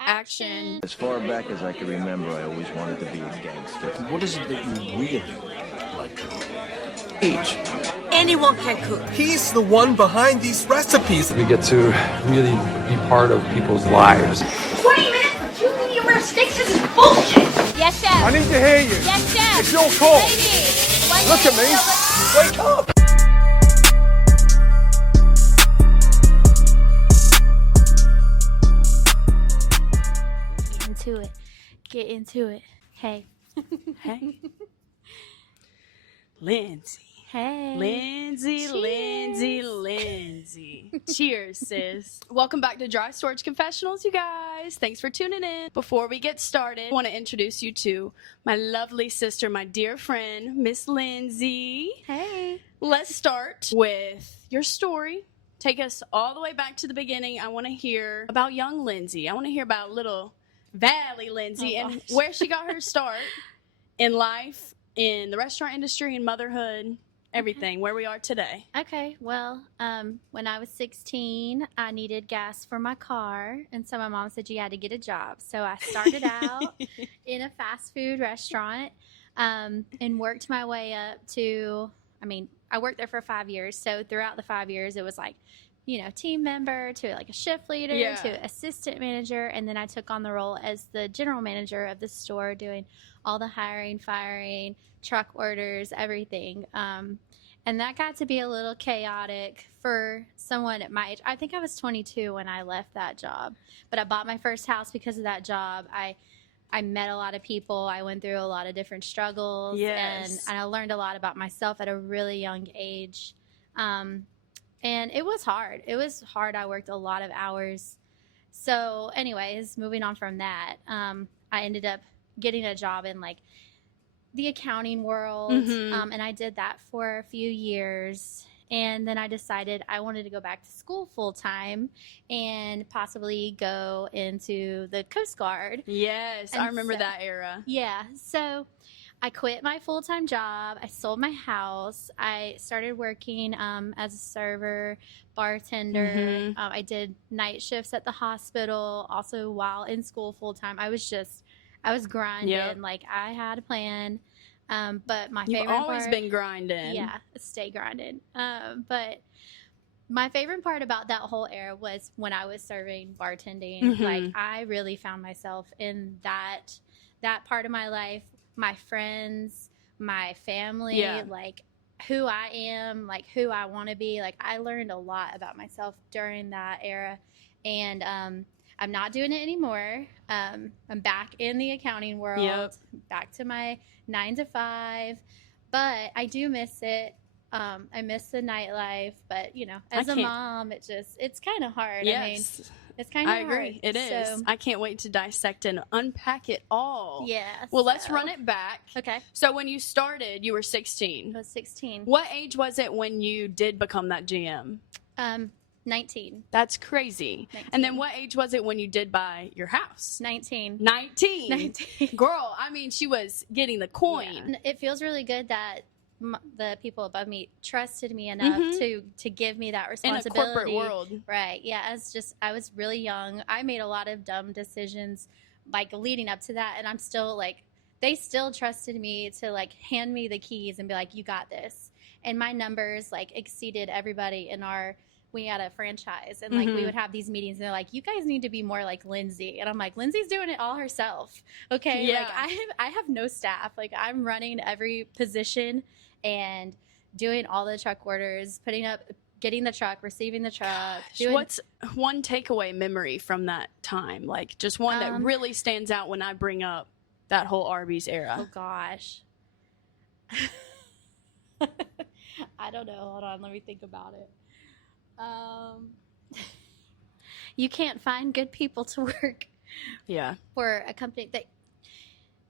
Action. As far back as I can remember, I always wanted to be a gangster. What is it that you really like? Age. Anyone can cook. He's the one behind these recipes. We get to really be part of people's lives. 20 minutes for 2 medium rare steaks? This is bullshit! Yes, chef. I need to hear you. Yes, chef. It's your call. Lady. Look at me. Wake up. Get into it. Hey. Hey. Lindsay. Hey. Lindsay, Cheers. Lindsay. Cheers, sis. Welcome back to Dry Storage Confessionals, you guys. Thanks for tuning in. Before we get started, I want to introduce you to my lovely sister, my dear friend, Miss Lindsay. Hey. Let's start with your story. Take us all the way back to the beginning. I want to hear about young Lindsay. I want to hear about little Valley Lindsay and where she got her start in life, in the restaurant industry, in motherhood, everything, where we are today. Okay, well, when I was 16, I needed gas for my car, and so my mom said you had to get a job. So I started out in a fast food restaurant and worked my way up to, I worked there for 5 years. So throughout the 5 years, it was like, team member to like a shift leader to assistant manager. And then I took on the role as the general manager of the store, doing all the hiring, firing, truck orders, everything. And that got to be a little chaotic for someone at my age. I think I was 22 when I left that job, but I bought my first house because of that job. I met a lot of people. I went through a lot of different struggles, and I learned a lot about myself at a really young age. And it was hard. I worked a lot of hours. So anyways, moving on from that, I ended up getting a job in like the accounting world. And I did that for a few years. And then I decided I wanted to go back to school full time and possibly go into the Coast Guard. Yes, I remember that era. Yeah. So I quit my full-time job. I sold my house. I started working as a server, bartender. I did night shifts at the hospital, also while in school full-time. I was grinding. Yep. Like, I had a plan. But my You've favorite always part, been grinding. Yeah, stay grinding. But my favorite part about that whole era was when I was serving bartending. Like, I really found myself in that part of my life. My friends, my family, like who I am, like who I want to be. Like, I learned a lot about myself during that era, and I'm not doing it anymore. I'm back in the accounting world, back to my 9 to 5, but I do miss it. I miss the nightlife, but as a mom, it's kind of hard. Yes. It's kind of hard. I agree. It is. So, I can't wait to dissect and unpack it all. Yes. Well, let's run it back. Okay. So when you started, you were 16. I was 16. What age was it when you did become that GM? 19. That's crazy. 19. And then what age was it when you did buy your house? 19. 19. Girl, she was getting the coin. Yeah. It feels really good that the people above me trusted me enough to give me that responsibility. In a corporate world. Right. Yeah. I was really young. I made a lot of dumb decisions like leading up to that. And I'm still like, they still trusted me to like hand me the keys and be like, you got this. And my numbers like exceeded everybody we had a franchise, and like we would have these meetings and they're like, you guys need to be more like Lindsay. And I'm like, Lindsay's doing it all herself. Okay. Yeah. Like I have no staff. Like, I'm running every position and doing all the truck orders, getting the truck, receiving the truck. What's one takeaway memory from that time? Like, just one that really stands out when I bring up that whole Arby's era. Oh gosh. I don't know. Hold on. Let me think about it. You can't find good people to work for a company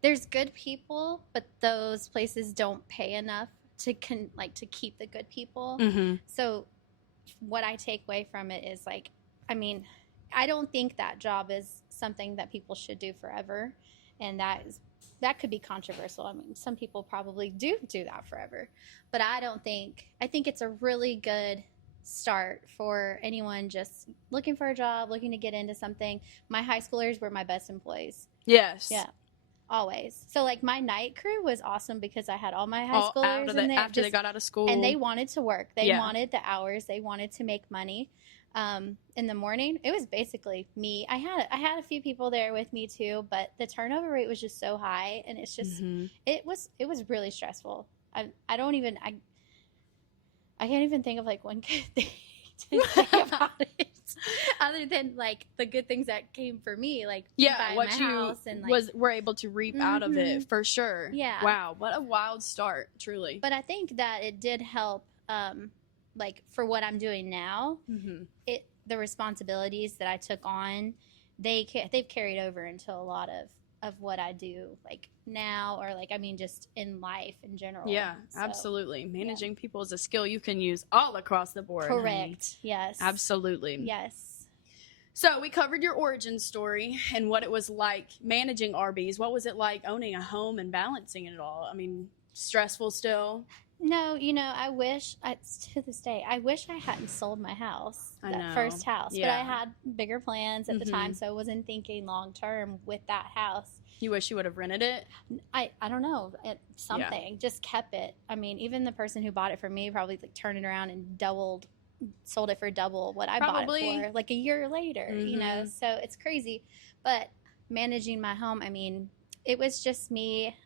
there's good people, but those places don't pay enough to keep the good people. So what I take away from it is like, I don't think that job is something that people should do forever, and that could be controversial. Some people probably do that forever, but I think it's a really good start for anyone just looking for a job, looking to get into something. My high schoolers were my best employees. Yes. Yeah. Always. So like my night crew was awesome because I had all my high schoolers in there after they got out of school, and they wanted to work. They wanted the hours. They wanted to make money. In the morning, it was basically me. I had a few people there with me too, but the turnover rate was just so high, and it's just it was really stressful. I can't even think of like one good thing to say about it, other than like the good things that came for me, like buying what my you house and like, were able to reap out of it for sure. Yeah. Wow, what a wild start, truly. But I think that it did help. Like for what I'm doing now, the responsibilities that I took on, they've carried over into a lot of what I do like now, or like, I mean, just in life in general. Yeah, so, absolutely. Managing people is a skill you can use all across the board. Correct. Honey. Yes. Absolutely. Yes. So we covered your origin story and what it was like managing RBs. What was it like owning a home and balancing it all? I mean, stressful still? No, I wish, to this day, I wish I hadn't sold my house, first house. Yeah. But I had bigger plans at the time, so I wasn't thinking long term with that house. You wish you would have rented it? I don't know, something. Just kept it. I mean, even the person who bought it for me probably like turned it around and sold it for double what I bought it for, like a year later, So it's crazy. But managing my home, I mean, it was just me.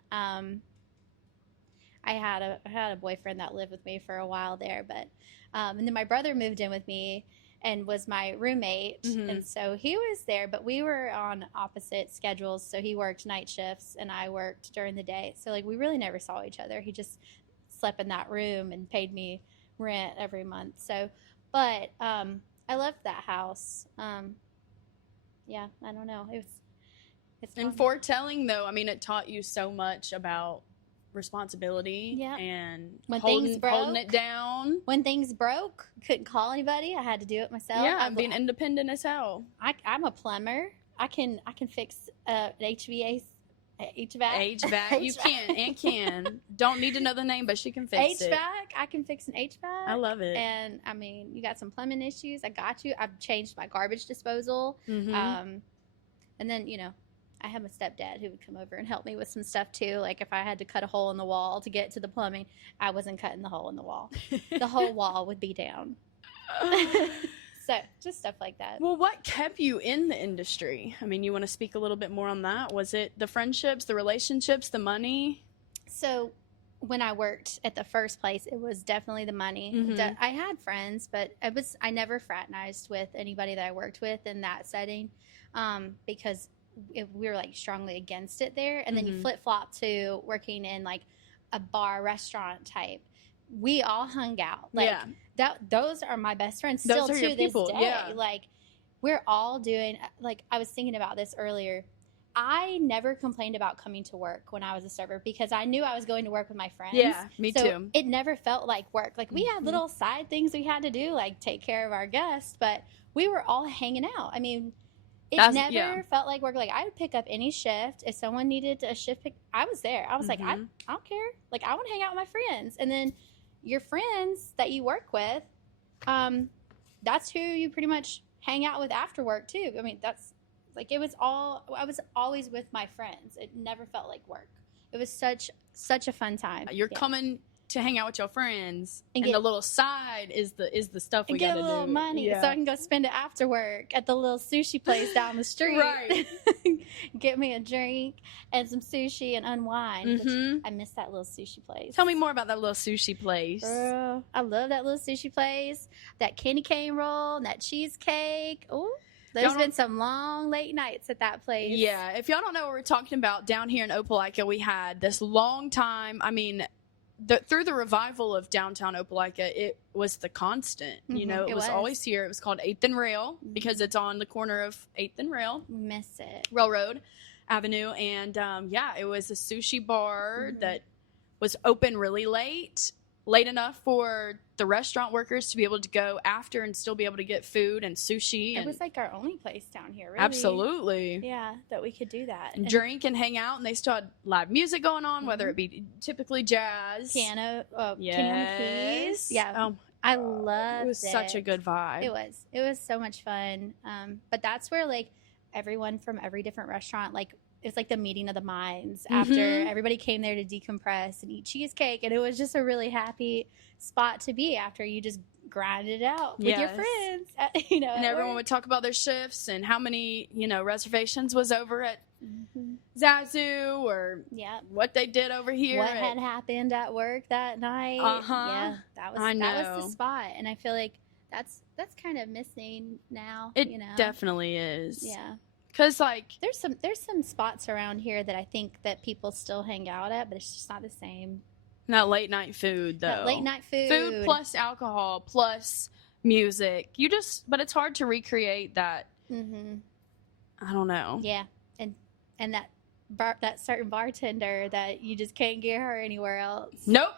I had a boyfriend that lived with me for a while there, but and then my brother moved in with me and was my roommate, and so he was there, but we were on opposite schedules. So he worked night shifts and I worked during the day. So like we really never saw each other. He just slept in that room and paid me rent every month. So, but I loved that house. Yeah, I don't know. It's and foretelling though, I mean, it taught you so much about responsibility and holding it down. When things broke, couldn't call anybody. I had to do it myself. Yeah, being independent as hell. I'm a plumber. I can fix an HVAC. You can. Don't need to know the name, but she can fix it. I can fix an HVAC. I love it. And I mean, you got some plumbing issues, I got you. I've changed my garbage disposal. And then, I had my stepdad who would come over and help me with some stuff too. Like if I had to cut a hole in the wall to get to the plumbing, I wasn't cutting the hole in the wall. The whole wall would be down. So just stuff like that. Well, what kept you in the industry? I mean, you want to speak a little bit more on that? Was it the friendships, the relationships, the money? So when I worked at the first place, it was definitely the money. I had friends, but I never fraternized with anybody that I worked with in that setting, because we were like strongly against it there. And then you flip flop to working in like a bar restaurant type. We all hung out. Like those are my best friends still to this day. Yeah. Like we're all doing, like I was thinking about this earlier. I never complained about coming to work when I was a server because I knew I was going to work with my friends. Yeah, me too. It never felt like work. Like we had little side things we had to do, like take care of our guests, but we were all hanging out. I mean, it never felt like work. Like I would pick up any shift. If someone needed a shift pick, I was there. I was like, I don't care. Like I want to hang out with my friends. And then your friends that you work with, that's who you pretty much hang out with after work too. I mean, that's like, I was always with my friends. It never felt like work. It was such a fun time. You're coming to hang out with your friends, and the little side is the stuff we got to do. Get a little money so I can go spend it after work at the little sushi place down the street. Right. Get me a drink and some sushi and unwind. Which I miss that little sushi place. Tell me more about that little sushi place. Girl, I love that little sushi place. That candy cane roll and that cheesecake. Ooh. There's been some long, late nights at that place. Yeah. If y'all don't know what we're talking about, down here in Opelika, we had this long time, I mean, through the revival of downtown Opelika, it was the constant. You know, it was always here. It was called 8th and Rail because it's on the corner of 8th and Rail. Miss it. Railroad Avenue. And, it was a sushi bar that was open really late enough for the restaurant workers to be able to go after and still be able to get food and sushi. It was like our only place down here, really. Absolutely. Yeah, that we could do that. And drink and hang out, and they still had live music going on, whether it be typically jazz. Piano, yes. piano keys. Yeah. I loved it. It was such a good vibe. It was so much fun. But that's where like everyone from every different restaurant, like it's like the meeting of the minds after everybody came there to decompress and eat cheesecake, and it was just a really happy spot to be after you just grinded it out with your friends. And everyone would talk about their shifts and how many reservations was over at Zazu or what they did over here. What had happened at work that night. Yeah, that was the spot. And I feel like that's kind of missing now. It definitely is. Yeah. Because like there's some spots around here that I think that people still hang out at, but it's just not the same. That late night food though. That late night food. Food plus alcohol plus music. But it's hard to recreate that. I don't know. Yeah. And that certain bartender that you just can't get her anywhere else. Nope.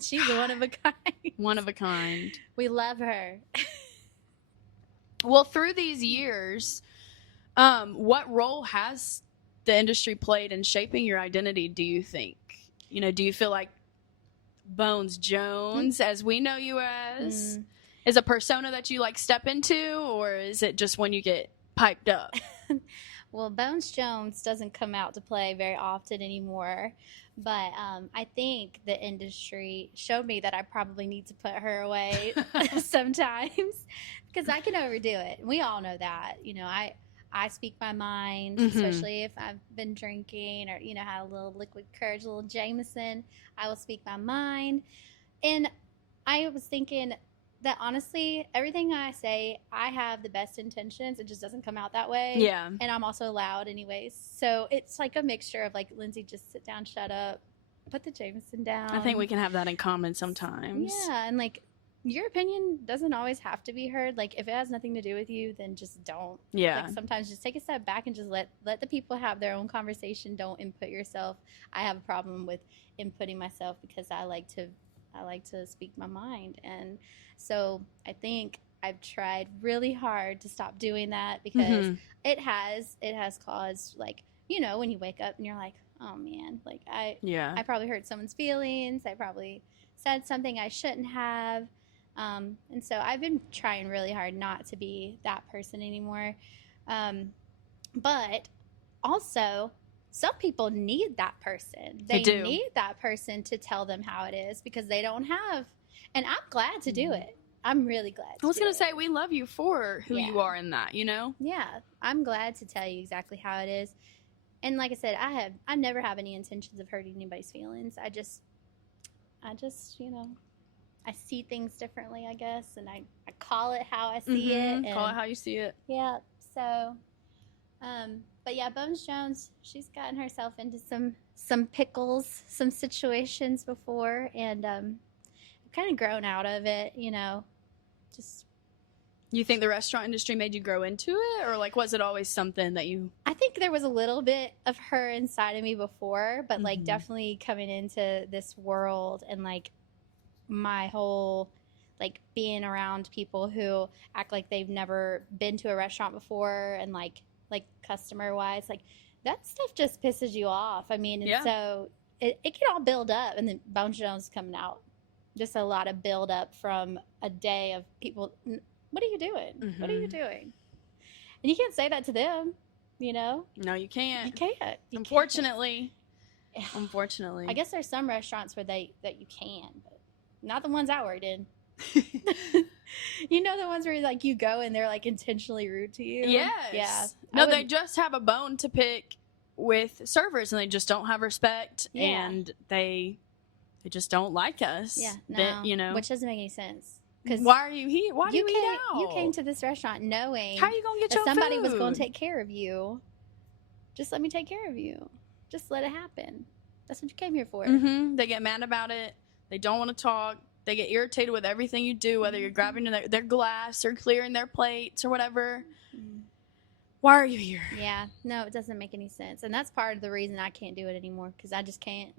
She's one of a kind. One of a kind. We love her. Well, through these years, what role has the industry played in shaping your identity, do you think? Do you feel like Bones Jones, as we know you as, is a persona that you like step into, or is it just when you get piped up? Well, Bones Jones doesn't come out to play very often anymore, but I think the industry showed me that I probably need to put her away sometimes because I can overdo it. We all know that. I speak my mind, especially if I've been drinking or, had a little liquid courage, a little Jameson. I will speak my mind. And I was thinking that honestly, everything I say, I have the best intentions. It just doesn't come out that way. Yeah. And I'm also loud anyways. So it's like a mixture of like, Lindsay, just sit down, shut up, put the Jameson down. I think we can have that in common sometimes. Yeah. And like, your opinion doesn't always have to be heard. Like, if it has nothing to do with you, then just don't. Yeah. Like, sometimes just take a step back and just let the people have their own conversation. Don't input yourself. I have a problem with inputting myself because I like to speak my mind. And so I think I've tried really hard to stop doing that because it has caused, like, when you wake up and you're like, oh man, like I probably hurt someone's feelings. I probably said something I shouldn't have. And so I've been trying really hard not to be that person anymore. But also, some people need that person. They do. need that person to tell them how it is because they don't have. And I'm glad to do it. I'm really glad to I was do going it. to say, we love you for who you are in that, Yeah, I'm glad to tell you exactly how it is. And like I said, I never have any intentions of hurting anybody's feelings. I just, I see things differently, I guess, and I call it how I see it. Call it how you see it. Yeah. So, but yeah, Bones Jones, she's gotten herself into some pickles, some situations before, and kind of grown out of it. Just. You think the restaurant industry made you grow into it, or like was it always something that you? I think there was a little bit of her inside of me before, but like definitely coming into this world and like my whole like being around people who act like they've never been to a restaurant before and like customer wise, like that stuff just pisses you off. I mean, and so it can all build up, and then Bones Jones coming out, just a lot of build up from a day of people. What are you doing? What are you doing? And you can't say that to them, No, you can't. You can't. Unfortunately. Unfortunately. I guess there's some restaurants where that you can, but not the ones I worked in. The ones where like you go and they're like intentionally rude to you. Yes. Yeah. No, they just have a bone to pick with servers, and they just don't have respect, and they just don't like us. Yeah. No. Which doesn't make any sense. Because why are you here? Why do you eat out? You came to this restaurant knowing how you gonna get your somebody food? was going to take care of you. Just let me take care of you. Just let it happen. That's what you came here for. They get mad about it. They don't want to talk. They get irritated with everything you do, whether you're grabbing their glass or clearing their plates or whatever. Why are you here? Yeah. No, it doesn't make any sense. And that's part of the reason I can't do it anymore, because I just can't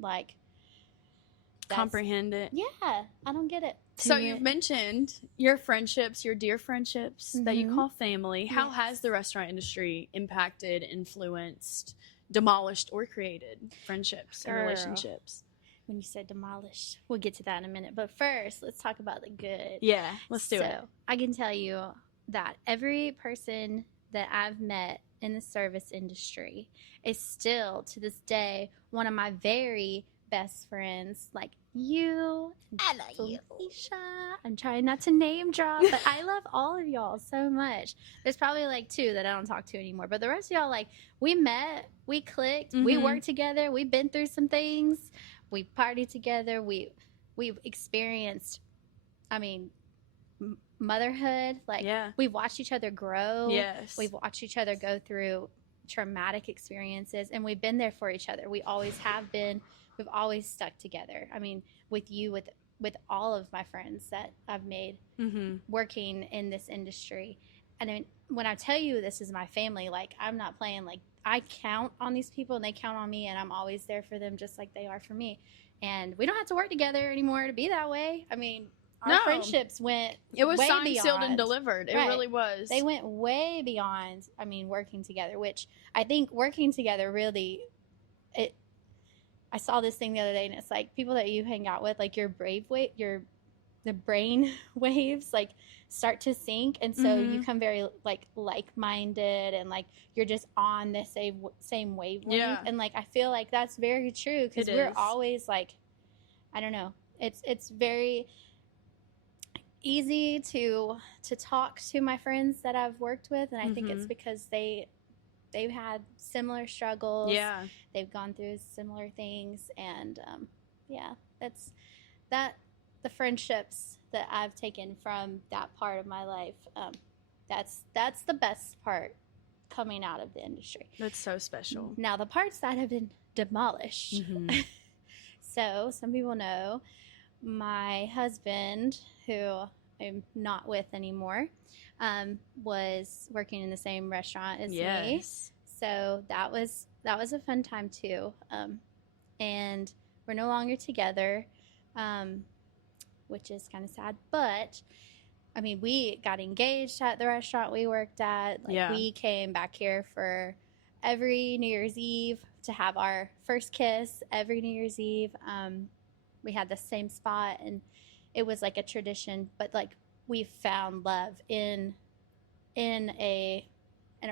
comprehend it. Yeah. I don't get it. So you've mentioned your friendships, your dear friendships that you call family. How has the restaurant industry impacted, influenced, demolished, or created friendships and relationships? when you said demolished. We'll get to that in a minute. But first, let's talk about the good. Yeah, let's do it. So I can tell you that every person that I've met in the service industry is still, to this day, one of my very best friends. Like you, I love you. Felicia. I'm trying not to name drop, but I love all of y'all so much. There's probably like 2 that I don't talk to anymore, but the rest of y'all, like, we met, we clicked, we worked together, we've been through some things, we partied together, we've experienced, I mean, motherhood. Like, we've watched each other grow. Yes. We've watched each other go through traumatic experiences, and we've been there for each other. We always have been. We've always stuck together. I mean, with you, with all of my friends that I've made working in this industry. And I mean, when I tell you this is my family, like, I'm not playing. Like, I count on these people and they count on me, and I'm always there for them just like they are for me. And we don't have to work together anymore to be that way. I mean, our friendships went It was way signed, beyond. sealed, and delivered. It really was. They went way beyond, I mean, working together, which I think working together really, I saw this thing the other day, and it's like people that you hang out with, like the brain waves, like, start to sync, and so you become very like-minded, and like you're just on the same wavelength, and like I feel like that's very true because we're always like, I don't know, it's very easy to talk to my friends that I've worked with, and I think it's because they've had similar struggles. Yeah, they've gone through similar things, and that's the friendships that I've taken from that part of my life. That's the best part coming out of the industry. That's so special. Now the parts that have been demolished. So some people know my husband, who I'm not with anymore, was working in the same restaurant as me. So that was a fun time too. And we're no longer together, which is kind of sad. But I mean, we got engaged at the restaurant we worked at. We came back here for every New Year's Eve to have our first kiss. Every New Year's Eve, we had the same spot, and it was like a tradition. But like, we found love in a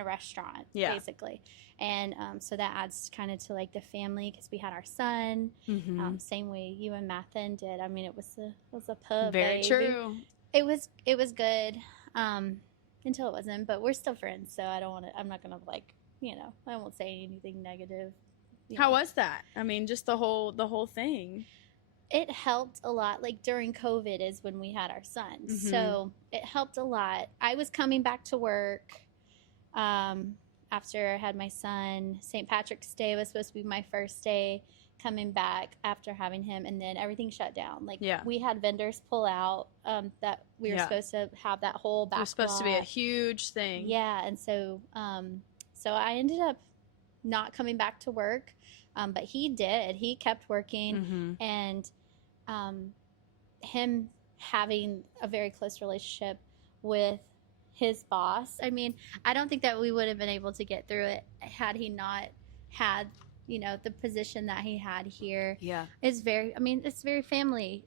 restaurant, basically. And so that adds kind of to like the family, because we had our son, same way you and Mathen did. I mean, it was a pub. Very true. It was good until it wasn't, but we're still friends. So I'm not gonna I won't say anything negative. How was that? I mean, just the whole thing. It helped a lot. Like, during COVID is when we had our son. So it helped a lot. I was coming back to work after I had my son. St. Patrick's Day was supposed to be my first day coming back after having him, and then everything shut down. Like, we had vendors pull out that we were supposed to have that whole back. It was supposed to be a huge thing. Yeah, and so so I ended up not coming back to work, but he did. He kept working, and him having a very close relationship with his boss. I mean, I don't think that we would have been able to get through it had he not had, the position that he had here. Yeah. It's very family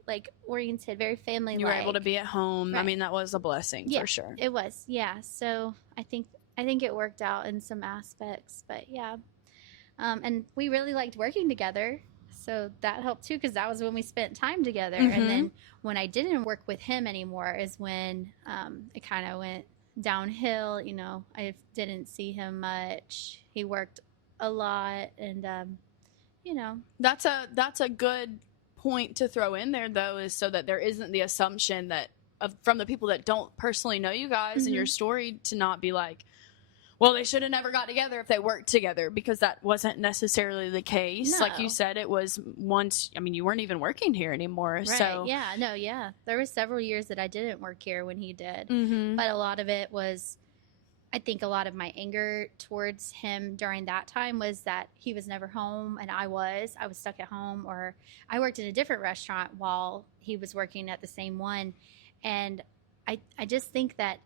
oriented, very family. You were able to be at home. Right. I mean, that was a blessing for sure. It was. Yeah. So I think it worked out in some aspects, but yeah. And we really liked working together. So that helped too, because that was when we spent time together. And then when I didn't work with him anymore is when it kind of went downhill. I didn't see him much. He worked a lot, and that's a good point to throw in there, though, is so that there isn't the assumption that from the people that don't personally know you guys and your story, to not be like, well, they should have never got together if they worked together, because that wasn't necessarily the case. No. Like you said, it was once, you weren't even working here anymore. Right. So Yeah. There were several years that I didn't work here when he did. But a lot of it was, I think a lot of my anger towards him during that time was that he was never home, and I was stuck at home, or I worked in a different restaurant while he was working at the same one. And I just think that,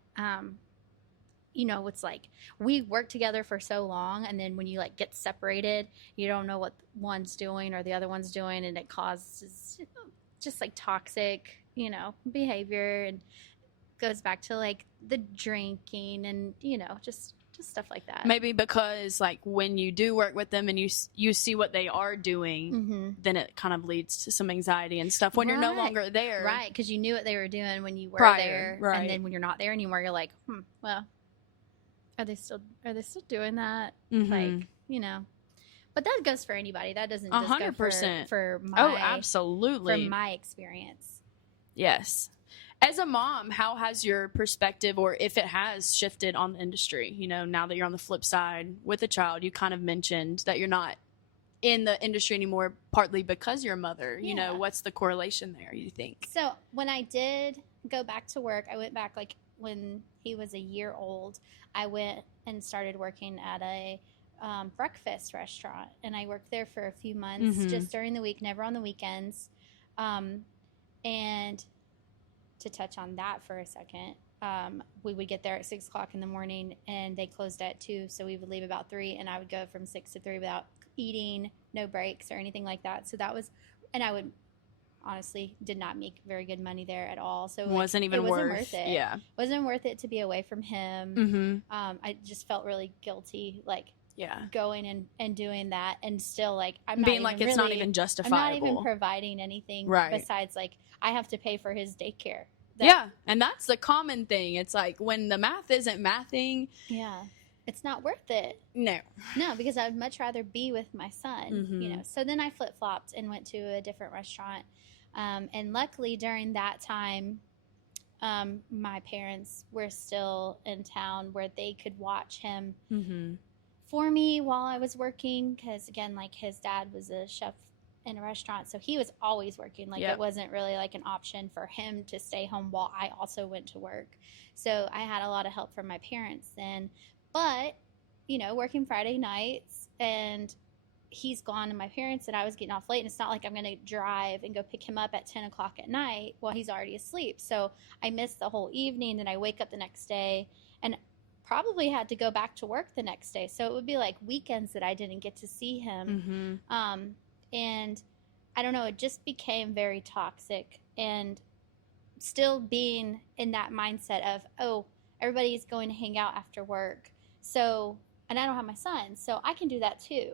it's like we work together for so long, and then when you like get separated, you don't know what one's doing or the other one's doing, and it causes just like toxic, behavior, and goes back to like the drinking and just stuff like that. Maybe because like when you do work with them and you see what they are doing, then it kind of leads to some anxiety and stuff when you're no longer there. Right, because you knew what they were doing when you were Prior, there, right. and then when you're not there anymore, you're like, well, are they still doing that? Like, but that goes for anybody. That doesn't just 100% go for my absolutely from my experience. Yes. As a mom, how has your perspective, or if it has, shifted on the industry? Now that you're on the flip side with a child, you kind of mentioned that you're not in the industry anymore, partly because you're a mother. What's the correlation there, you think? So when I did go back to work, I went back like when he was a year old. I went and started working at a breakfast restaurant, and I worked there for a few months, just during the week, never on the weekends. And to touch on that for a second, we would get there at 6 o'clock in the morning, and they closed at 2, so we would leave about 3, and I would go from 6 to 3 without eating, no breaks or anything like that. So that was, and I would honestly did not make very good money there at all. So wasn't even worth it. Yeah, wasn't worth it to be away from him. I just felt really guilty, like going and doing that, and still like I'm being not like even it's really, not even justifiable. I'm not even providing anything besides like I have to pay for his daycare. And that's the common thing. It's like when the math isn't mathing, it's not worth it. No, because I'd much rather be with my son. So then I flip-flopped and went to a different restaurant, and luckily during that time my parents were still in town where they could watch him for me while I was working, because again, like his dad was a chef in a restaurant, so he was always working. Like it wasn't really like an option for him to stay home while I also went to work. So I had a lot of help from my parents then, but working Friday nights, and he's gone to my parents, and I was getting off late, and it's not like I'm going to drive and go pick him up at 10 o'clock at night while he's already asleep. So I missed the whole evening, and I wake up the next day and probably had to go back to work the next day. So it would be like weekends that I didn't get to see him. And I don't know, it just became very toxic, and still being in that mindset of, oh, everybody's going to hang out after work. So, and I don't have my son, so I can do that too.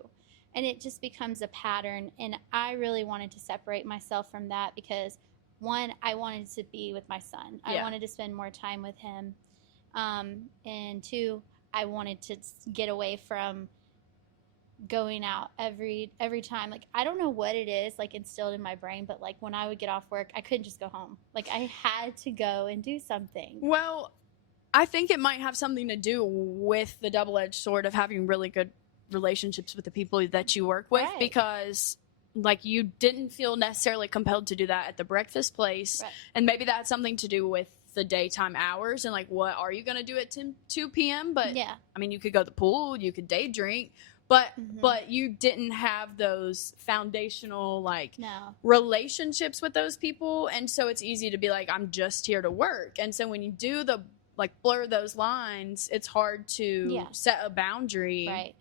And it just becomes a pattern. And I really wanted to separate myself from that because, one, I wanted to be with my son. I wanted to spend more time with him. And two, I wanted to get away from going out every time. Like, I don't know what it is like instilled in my brain, but like when I would get off work, I couldn't just go home. Like I had to go and do something. Well, I think it might have something to do with the double-edged sword of having really good relationships with the people that you work with, because like you didn't feel necessarily compelled to do that at the breakfast place, and maybe that's something to do with the daytime hours and like what are you going to do at 2 p.m. But I mean, you could go to the pool, you could day drink, but you didn't have those foundational like relationships with those people, and so it's easy to be like, I'm just here to work. And so when you do the like blur those lines, it's hard to set a boundary.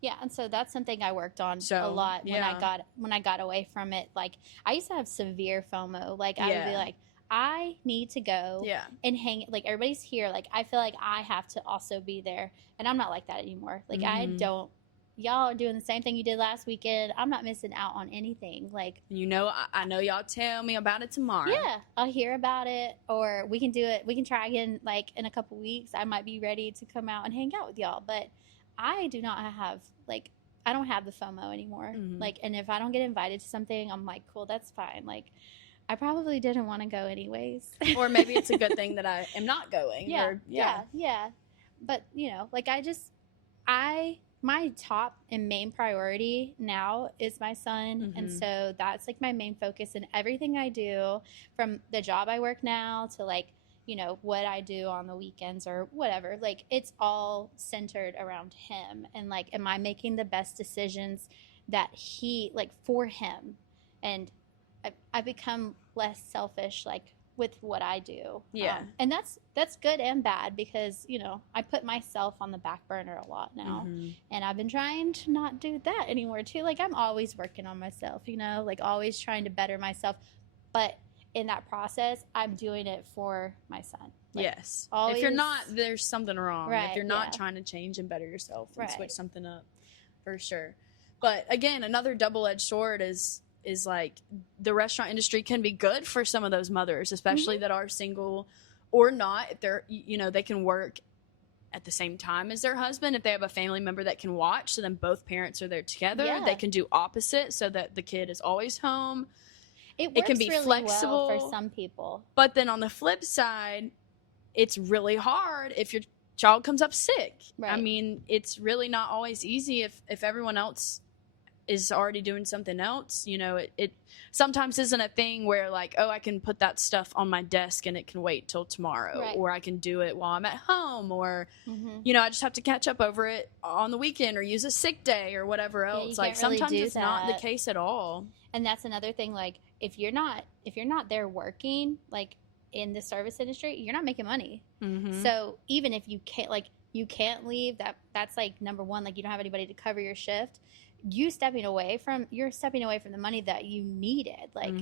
Yeah, and so that's something I worked on a lot when I got away from it. Like I used to have severe FOMO. Like I would be like, I need to go and hang. Like everybody's here. Like I feel like I have to also be there, and I'm not like that anymore. Like I don't. Y'all are doing the same thing you did last weekend. I'm not missing out on anything. Like I know y'all tell me about it tomorrow. Yeah, I'll hear about it, or we can do it. We can try again. Like in a couple weeks, I might be ready to come out and hang out with y'all. But I do not have I don't have the FOMO anymore. Like, and if I don't get invited to something, I'm like, cool, that's fine. Like, I probably didn't want to go anyways. Or maybe it's a good thing that I am not going. Yeah. But like my top and main priority now is my son. And so that's like my main focus in everything I do, from the job I work now to like, what I do on the weekends or whatever. Like it's all centered around him, and like, am I making the best decisions that he like for him? And I become less selfish, like with what I do. Yeah. And that's good and bad because, you know, I put myself on the back burner a lot now. And I've been trying to not do that anymore too. Like I'm always working on myself, you know, like always trying to better myself. But in that process, I'm doing it for my son. Like, yes. always, if you're not, there's something wrong. Right, if you're not yeah. trying to change and better yourself and Right. switch something up, for sure. But again, another double-edged sword is like the restaurant industry can be good for some of those mothers, especially that are single or not. If they're, you know, they can work at the same time as their husband. If they have a family member that can watch, so then both parents are there together. Yeah. They can do opposite so that the kid is always home. it works can be really flexible. well for some people. But then on the flip side, it's really hard if your child comes up sick. I Right. mean, it's really not always easy if everyone else is already doing something else. You know, it sometimes isn't a thing where like, oh, I can put that stuff on my desk and it can wait till tomorrow, Right. or I can do it while I'm at home, or Mhm. you know, I just have to catch up over it on the weekend or use a sick day or whatever you else. Like can't really sometimes do it's not the that. case at all. And that's another thing, like if you're not there working like in the service industry, you're not making money. Mm-hmm. So even if you can't leave, that's like number one, like you don't have anybody to cover your shift. You're stepping away from the money that you needed. Like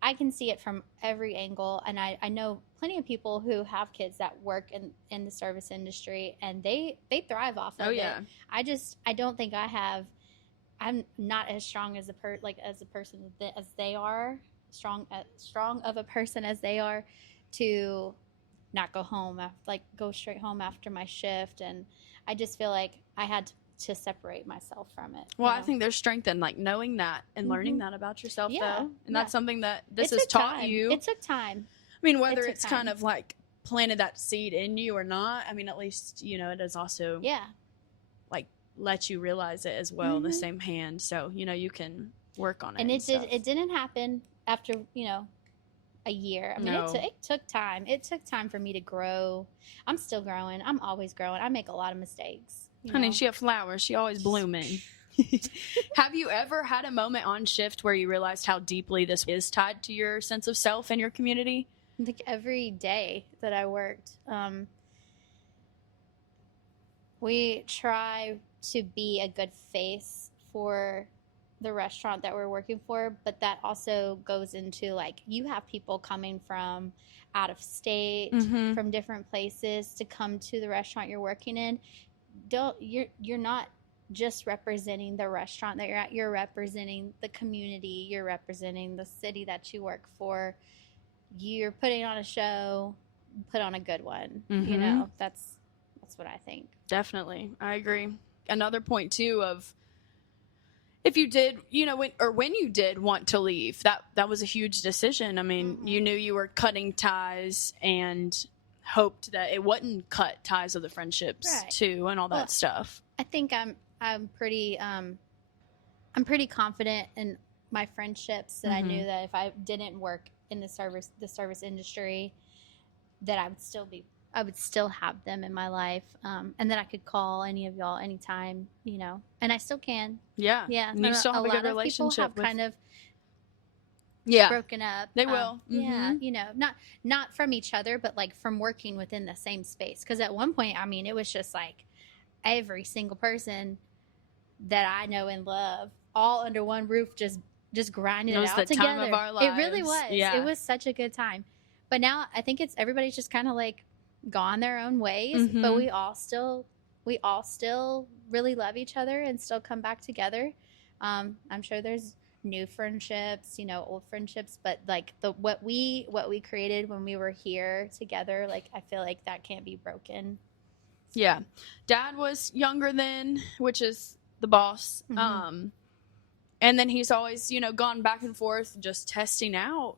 I can see it from every angle, and I know plenty of people who have kids that work in the service industry, and they thrive off of it. I don't think I'm not as strong as a person as they are, strong of a person as they are, to not go home, go straight home after my shift. And I just feel like I had to separate myself from it. Well, you I know? think there's strength in like knowing that and learning that about yourself, Yeah, though. And that's something that this It has took taught time. you. It took time. I mean, whether took it's kind time. of like planted that seed in you or not, I mean, at least, you know, it has also Yeah. like let you realize it as well in the same hand. So, you know, you can work on it. And stuff. it didn't happen after, you know, a year. I mean, No. it took time. It took time for me to grow. I'm still growing. I'm always growing. I make a lot of mistakes. You Honey, know? she a flower. She always blooming. Have you ever had a moment on shift where you realized how deeply this is tied to your sense of self and your community? Like every day that I worked, we try to be a good face for the restaurant that we're working for, but that also goes into like you have people coming from out of state, from different places to come to the restaurant you're working in. You're not just representing the restaurant that you're at, you're representing the community, you're representing the city that you work for. You're putting on a show, put on a good one. You know, that's what I think. Definitely. I agree. Another point too of if you did, you know, when you did want to leave, that was a huge decision. I mean, you knew you were cutting ties and hoped that it wouldn't cut ties of the friendships Right. too and all that stuff. I think I'm pretty confident in my friendships that I knew that if I didn't work in the service industry, that I would still have them in my life, and that I could call any of y'all anytime, you know, and I still can. Yeah. Yeah, And you still have a good lot of people relationship have with kind of Yeah. broken up. They will. Yeah, you know, not from each other, but like from working within the same space. Because at one point, I mean, it was just like every single person that I know and love, all under one roof, just grinding It it was out the together. time of our It really lives. was. Yeah. It was such a good time. But now I think everybody's just kind of like gone their own ways. But we all still really love each other and still come back together. I'm sure there's new friendships, you know, old friendships, but like what we created when we were here together, like I feel like that can't be broken. Yeah. Dad was younger then, which is the boss. And then he's always, you know, gone back and forth just testing out.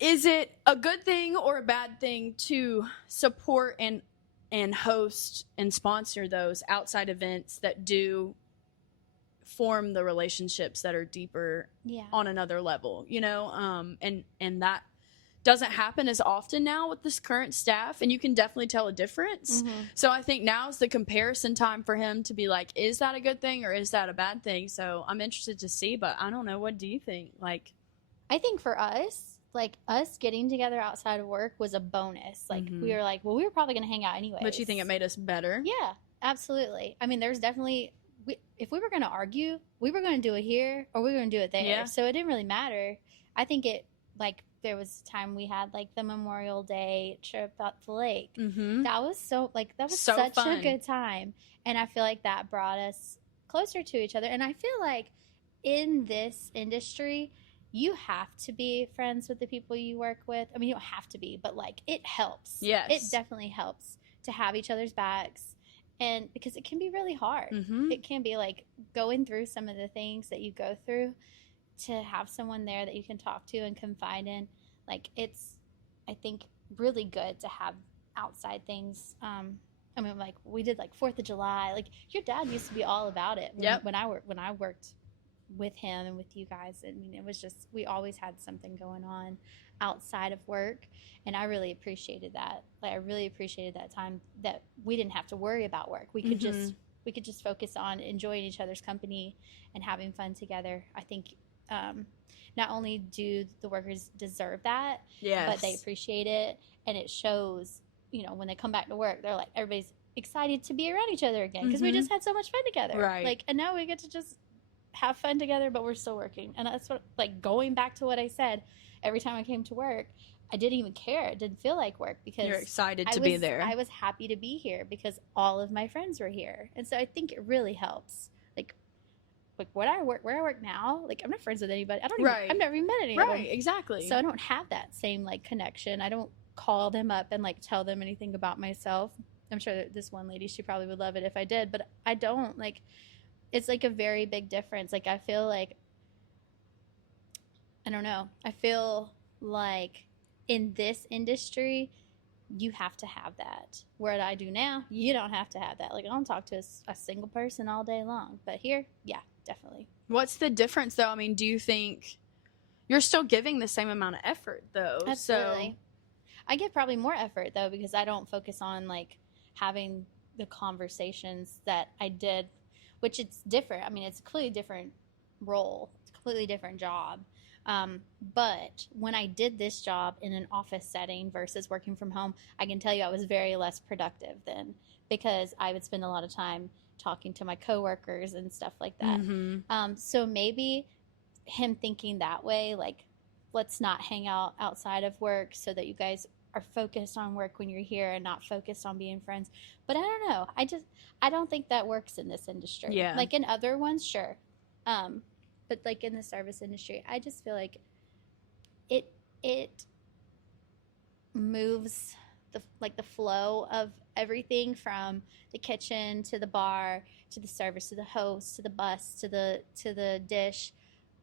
Is it a good thing or a bad thing to support and host and sponsor those outside events that do form the relationships that are deeper on another level, you know? And that doesn't happen as often now with this current staff, and you can definitely tell a difference. So I think now is the comparison time for him to be like, is that a good thing or is that a bad thing? So I'm interested to see, but I don't know. What do you think? Like, I think for us, like us getting together outside of work was a bonus. Like we were like, well, we were probably going to hang out anyway. But you think it made us better? Yeah, absolutely. I mean, there's definitely, if we were going to argue, we were going to do it here or we were going to do it there. Yeah. So it didn't really matter. I think it, like, there was a time we had like the Memorial Day trip out the lake. That was so, like, that was So such fun. a good time. And I feel like that brought us closer to each other. And I feel like in this industry, you have to be friends with the people you work with. I mean, you don't have to be, but like it helps. Yes. It definitely helps to have each other's backs. And because it can be really hard. It can be like going through some of the things that you go through, to have someone there that you can talk to and confide in. Like it's, I think, really good to have outside things. I mean, like we did like 4th of July. Like your dad used to be all about it when I worked with him and with you guys. I mean, it was just, we always had something going on outside of work, and I really appreciated that. Like I really appreciated that time that we didn't have to worry about work. We could just focus on enjoying each other's company and having fun together. I think not only do the workers deserve that, but they appreciate it, and it shows, you know, when they come back to work, they're like, everybody's excited to be around each other again because we just had so much fun together. Right. Like, and now we get to just have fun together, but we're still working. And that's what, like, going back to what I said, every time I came to work, I didn't even care. It didn't feel like work because you're excited to be there. I was happy to be here because all of my friends were here. And so I think it really helps. Like where I work now, like I'm not friends with anybody. I've never even met any of them. Right, exactly. So I don't have that same like connection. I don't call them up and like tell them anything about myself. I'm sure that this one lady, she probably would love it if I did, but I don't. Like, it's like a very big difference. Like I feel like, I don't know. I feel like in this industry, you have to have that. Where I do now, you don't have to have that. Like I don't talk to a single person all day long, but here, yeah, definitely. What's the difference though? I mean, do you think you're still giving the same amount of effort though? Absolutely. I give probably more effort though, because I don't focus on like having the conversations that I did, which it's different. I mean, it's a completely different role. It's a completely different job. But when I did this job in an office setting versus working from home, I can tell you I was very less productive then, because I would spend a lot of time talking to my coworkers and stuff like that. So maybe him thinking that way, like, let's not hang out outside of work so that you guys are focused on work when you're here and not focused on being friends. But I don't know. I don't think that works in this industry. Yeah. Like in other ones, sure. But like in the service industry, I just feel like it moves the flow of everything from the kitchen to the bar to the service to the host to the bus to the dish.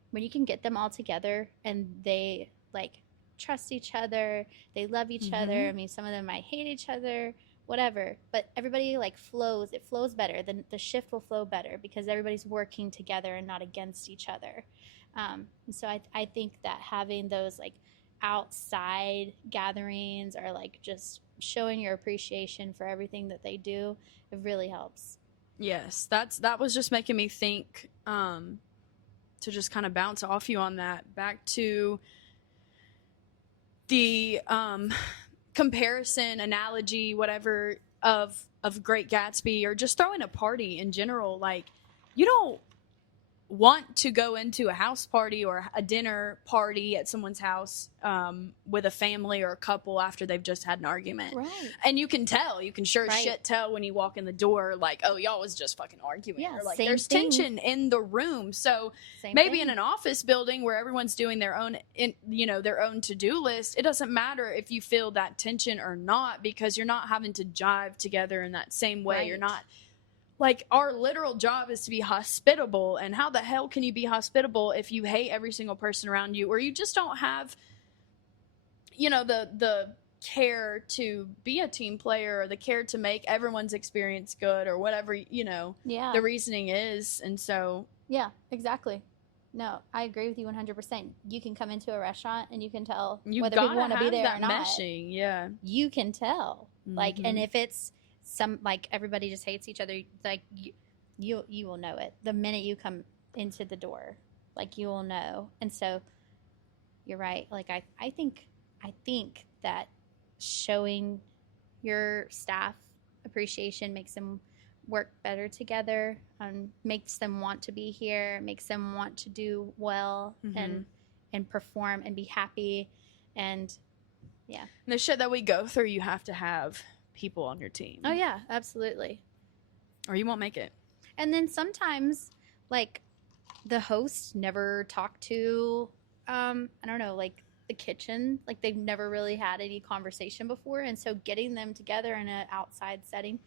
When you can get them all together and they like trust each other, they love each other. I mean, some of them might hate each other, whatever, but everybody like flows. It flows better. The shift will flow better because everybody's working together and not against each other. And so I think that having those like outside gatherings or like just showing your appreciation for everything that they do, it really helps. Yes, that was just making me think, to just kind of bounce off you on that, back to the comparison, analogy, whatever, of Great Gatsby, or just throwing a party in general. Like, you don't want to go into a house party or a dinner party at someone's house with a family or a couple after they've just had an argument. Right. And you can tell, you can sure as shit tell when you walk in the door, like, oh, y'all was just fucking arguing. Yeah, or like same there's thing. tension in the room. So Same maybe thing. in an office building where everyone's doing their own, their own to-do list, it doesn't matter if you feel that tension or not, because you're not having to jive together in that same way. Right. You're not, like, our literal job is to be hospitable, and how the hell can you be hospitable if you hate every single person around you, or you just don't have, the care to be a team player, or the care to make everyone's experience good, or whatever, Yeah. the reasoning is. And so, Yeah, exactly. No, I agree with you 100%. You can come into a restaurant and you can tell you whether gotta people want to be have there that or not. meshing. Yeah. You can tell. Like, and Mhm. if it's like everybody just hates each other, like you will know it the minute you come into the door. Like, you will know. And so you're right. Like I think that showing your staff appreciation makes them work better together, makes them want to be here, makes them want to do well and perform and be happy. And yeah, the shit that we go through, you have to have people on your team. Oh yeah, absolutely. Or you won't make it. And then sometimes, like, the host never talked to, I don't know, like the kitchen. Like, they've never really had any conversation before. And so getting them together in an outside setting,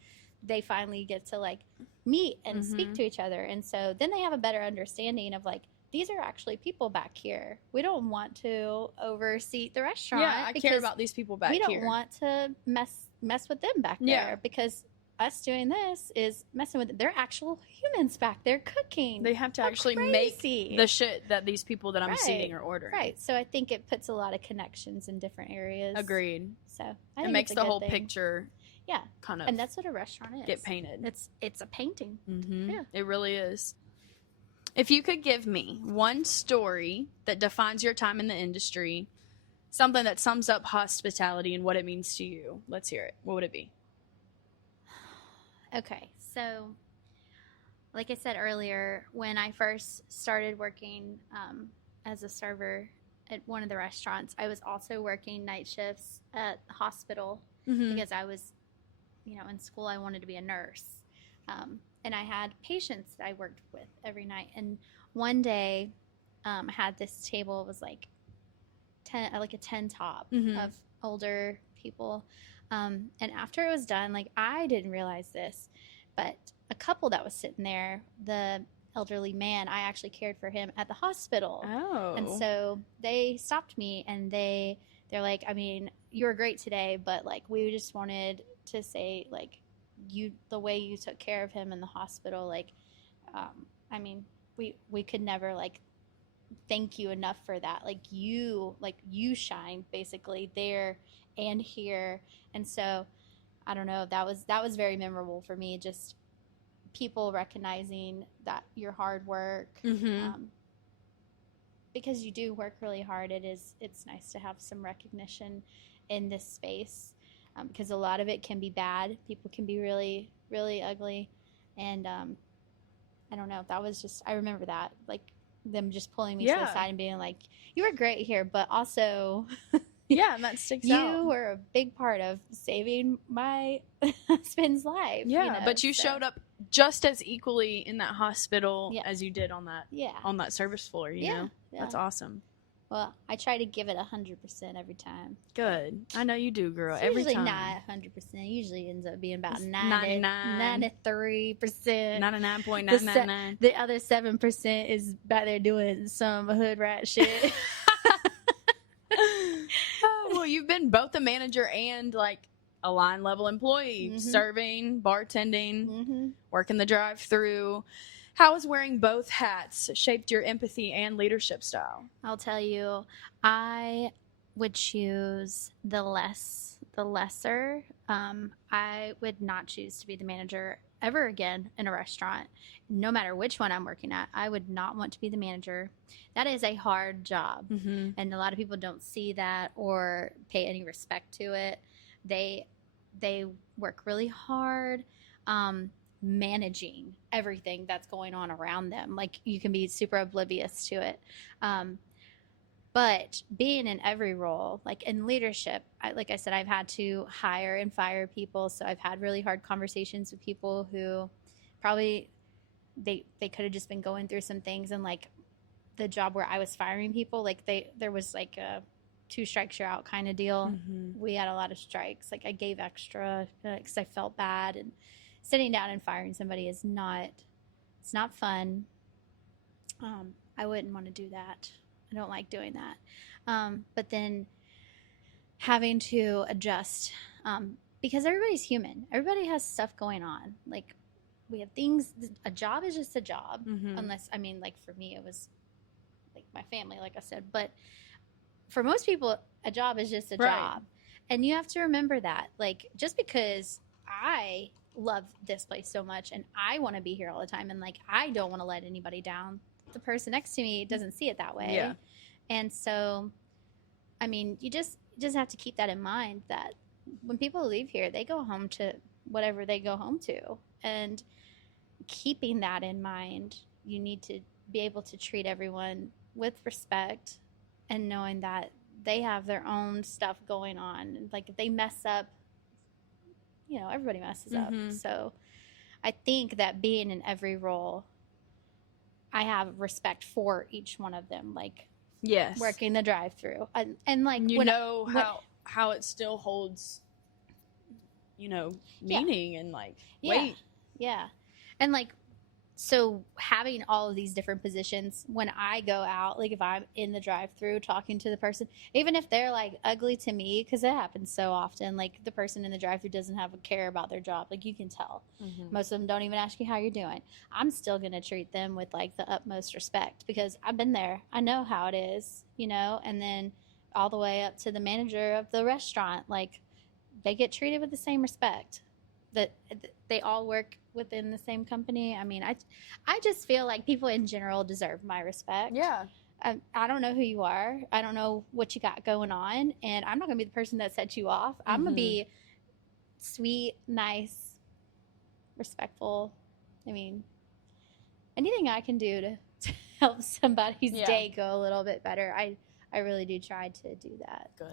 they finally get to, like, meet and speak to each other. And so then they have a better understanding of, like, these are actually people back here. We don't want to overseat the restaurant. Yeah, I care about these people back here. We don't want to mess with them back there because us doing this is messing with their actual humans back there cooking. They have to actually make the shit that these people that I'm seating are ordering. Right. So I think it puts a lot of connections in different areas. Agreed. So I think it makes it's a the whole good thing. picture kind of. And that's what a restaurant is. Get painted. It's a painting. Yeah. It really is. If you could give me one story that defines your time in the industry, something that sums up hospitality and what it means to you, let's hear it. What would it be? Okay, so like I said earlier, when I first started working as a server at one of the restaurants, I was also working night shifts at the hospital because I was, in school I wanted to be a nurse. And I had patients that I worked with every night. And one day I had this table, it was like a 10 top of older people. And after it was done, like, I didn't realize this, but a couple that was sitting there, the elderly man, I actually cared for him at the hospital. Oh. And so they stopped me and they're like, I mean, you were great today, but, like, we just wanted to say, like, the way you took care of him in the hospital, like, I mean, we could never, like, thank you enough for that. Like, you shine basically there and here. And so I don't know, that was very memorable for me, just people recognizing that your hard work, because you do work really hard. It's nice to have some recognition in this space, because a lot of it can be bad. People can be really, really ugly. And I don't know, that was just, I remember that, like, them just pulling me to the side and being like, you were great here, but also and that sticks out. You were a big part of saving my husband's life. Yeah, but you showed up just as equally in that hospital as you did on that service floor, you know? That's awesome. Well, I try to give it 100% every time. Good. I know you do, girl. It's every usually time. Not 100%. It usually ends up being about 99. 93%. 99.999. The other 7% is back there doing some hood rat shit. Well, you've been both a manager and, like, a line level employee, serving, bartending, working the drive-through. How has wearing both hats shaped your empathy and leadership style? I'll tell you, I would choose the lesser. I would not choose to be the manager ever again in a restaurant, no matter which one I'm working at. I would not want to be the manager. That is a hard job, and a lot of people don't see that or pay any respect to it. They work really hard, managing everything that's going on around them. Like, you can be super oblivious to it. But being in every role, like in leadership, like I said, I've had to hire and fire people. So I've had really hard conversations with people who probably they could have just been going through some things. And, like, the job where I was firing people, like, there was like a 2 strikes you're out kind of deal. We had a lot of strikes. Like, I gave extra because I felt bad, and sitting down and firing somebody it's not fun. I wouldn't want to do that. I don't like doing that. But then having to adjust, because everybody's human. Everybody has stuff going on. Like, we have things. A job is just a job, unless, I mean, like, for me, it was like my family, like I said. But for most people, a job is just a job. And you have to remember that. Like, just because I love this place so much and I want to be here all the time, and, like, I don't want to let anybody down, the person next to me doesn't see it that way. And so I mean, you just have to keep that in mind, that when people leave here, they go home to whatever they go home to. And keeping that in mind, you need to be able to treat everyone with respect and knowing that they have their own stuff going on. Like, if they mess up, you know, everybody messes up. So I think that being in every role, I have respect for each one of them. Like, Yes. working the drive-through, and like, You when, know how it still holds, you know, meaning and like weight. Yeah. And like, so having all of these different positions, when I go out, like if I'm in the drive-through talking to the person, even if they're like ugly to me, because it happens so often, like the person in the drive-through doesn't have a care about their job. Like, you can tell. Most of them don't even ask you how you're doing. I'm still going to treat them with like the utmost respect, because I've been there. I know how it is, you know. And then all the way up to the manager of the restaurant, like, they get treated with the same respect. That they all work within the same company. I mean, I just feel like people in general deserve my respect. Yeah. I don't know who you are. I don't know what you got going on, and I'm not going to be the person that sets you off. I'm going to be sweet, nice, respectful. I mean, anything I can do to help somebody's day go a little bit better, I really do try to do that. Good.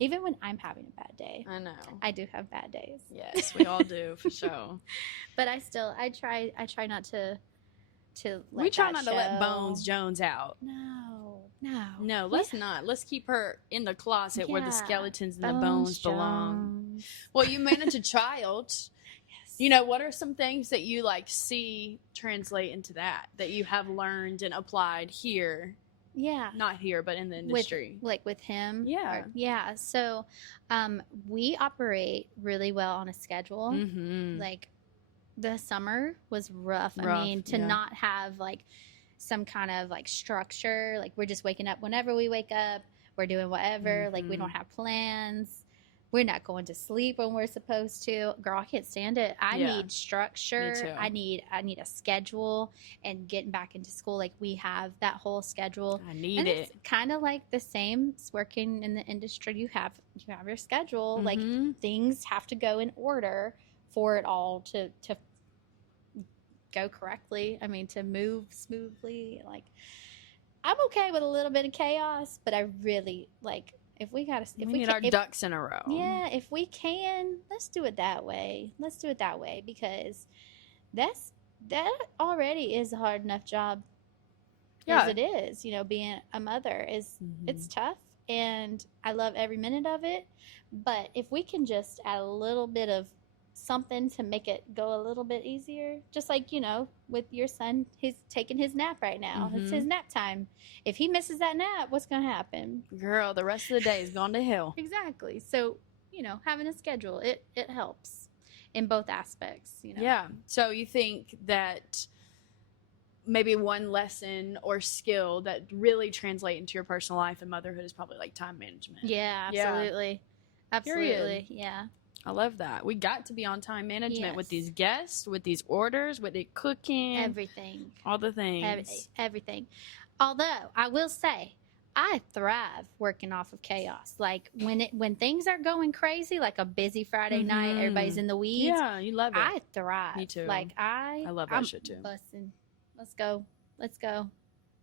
Even when I'm having a bad day. I know. I do have bad days. Yes, we all do, for sure. But I try not to let We try that not show. to let Bones Jones out. No. Let's not. Let's keep her in the closet where the Yeah, skeletons and the bones belong. Jones. Well, you manage a child. Yes. You know, what are some things that you like see translate into that you have learned and applied here? Yeah. Not here, but in the industry. With him. Yeah. Yeah. So, we operate really well on a schedule. Like, the summer was rough. I mean, to not have like some kind of like structure, like we're just waking up whenever we wake up, we're doing whatever, like we don't have plans. We're not going to sleep when we're supposed to. Girl, I can't stand it. I need structure. Me too. I need a schedule, and getting back into school, like we have that whole schedule. I need and it. It's kind of like the same as working in the industry. You have your schedule. Like, things have to go in order for it all to go correctly. I mean, to move smoothly. Like, I'm okay with a little bit of chaos, but I really like, if we need our ducks in a row. Yeah, if we can, let's do it that way. Because that already is a hard enough job as it is. You know, being a mother it's tough, and I love every minute of it. But if we can just add a little bit of something to make it go a little bit easier, just like, you know, with your son, he's taking his nap right now. It's his nap time. If he misses that nap, what's going to happen? Girl, the rest of the day is gone to hell. Exactly. So, you know, having a schedule, it helps in both aspects, you know. Yeah. So you think that maybe one lesson or skill that really translate into your personal life and motherhood is probably like time management. Yeah, absolutely. Absolutely. Yeah. I love that. We got to be on time management with Yes. these guests, with these orders, with the cooking. Everything. All the things. Everything. Although, I will say, I thrive working off of chaos. Like, when things are going crazy, like a busy Friday night, everybody's in the weeds. Yeah, you love it. I thrive. Me too. Like, I love that shit too. Listen, let's go.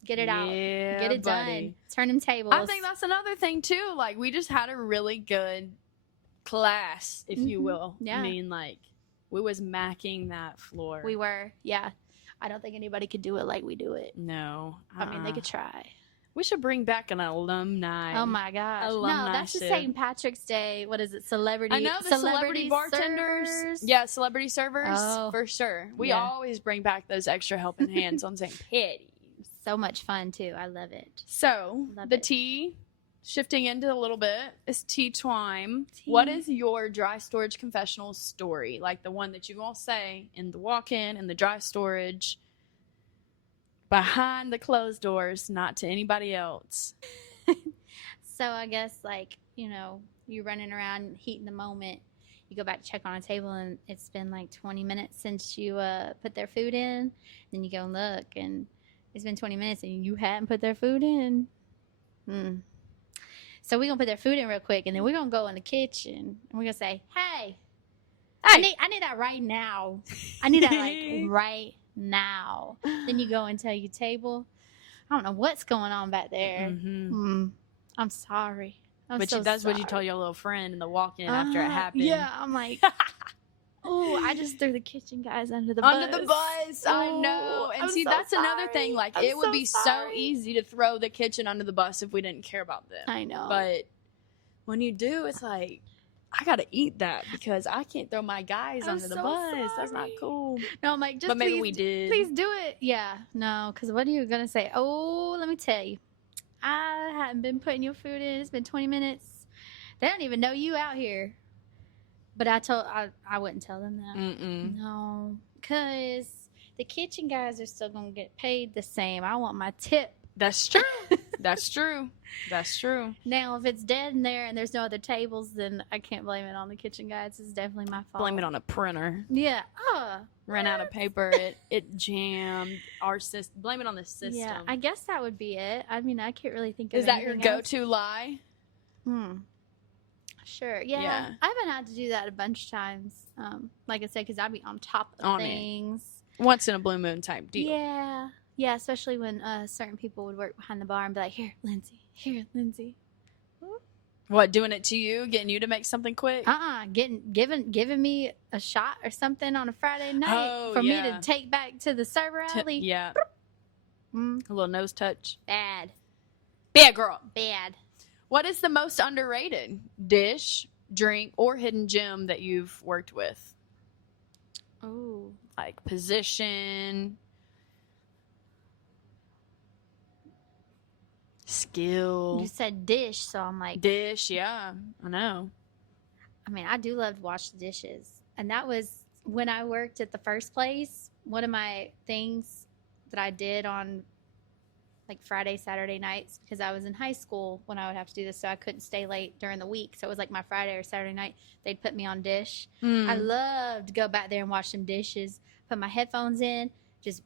Get it out. Yeah, Get it buddy. done. Turn them tables. I think that's another thing too. Like, we just had a really good class, if you will. Yeah. I mean, like, we was macking that floor. We were. Yeah. I don't think anybody could do it like we do it. No. I mean, they could try. We should bring back an alumni. Oh my gosh. Alumni No, that's the ship. St. Patrick's Day. What is it? Celebrity. I know, the celebrity bartenders. servers. Yeah, celebrity servers, Oh. for sure. We Yeah. always bring back those extra helping hands on St. Patty. So much fun too. I love it. So, Love the it. tea, shifting into a little bit, is tea time. What is your dry storage confessional story? Like the one that you all say in the walk-in, in the dry storage, behind the closed doors, not to anybody else. So I guess, like, you know, you're running around heat in the moment. You go back to check on a table and it's been like 20 minutes since you put their food in. Then you go and look and it's been 20 minutes and you hadn't put their food in. So we're gonna put their food in real quick, and then we're gonna go in the kitchen, and we're gonna say, "Hey, I need that right now. I need that like right now." Then you go and tell your table, "I don't know what's going on back there. I'm sorry." That's what you tell your little friend in the walk-in after it happened. Yeah, I'm like, oh, I just threw the kitchen guys under the bus. I know. And I'm see, so that's another sorry. thing. Like, it would be so easy to throw the kitchen under the bus if we didn't care about them. I know. But when you do, it's like, I got to eat that because I can't throw my guys under the bus. Sorry. That's not cool. No, I'm like, just But maybe please, we did. Please do it. Yeah, no, because what are you going to say? Oh, let me tell you. I haven't been putting your food in. It's been 20 minutes. They don't even know you out here. But I wouldn't tell them that. No, because the kitchen guys are still going to get paid the same. I want my tip. That's true. That's true. That's true. Now, if it's dead in there and there's no other tables, then I can't blame it on the kitchen guys. It's definitely my fault. Blame it on a printer. Yeah. Ran out of paper. It jammed our system. Blame it on the system. Yeah, I guess that would be it. I mean, I can't really think of Is that your anything else. go-to lie? Sure. Yeah. I haven't had to do that a bunch of times. Like I said, because I'd be on top of things. Once in a blue moon type deal. Yeah. Yeah, especially when certain people would work behind the bar and be like, "Here, Lindsay. Here, Lindsay." What, doing it to you? Getting you to make something quick? Giving me a shot or something on a Friday night for me to take back to the server alley. Yeah. A little nose touch. Bad. Bad girl. Bad. What is the most underrated dish, drink, or hidden gem that you've worked with? Oh. Like position, skill. You said dish, so I'm like... Dish, yeah. I know. I mean, I do love to wash the dishes. And that was when I worked at the first place. One of my things that I did on like Friday, Saturday nights, because I was in high school when I would have to do this, so I couldn't stay late during the week. So it was like my Friday or Saturday night, they'd put me on dish. I loved to go back there and wash some dishes, put my headphones in, just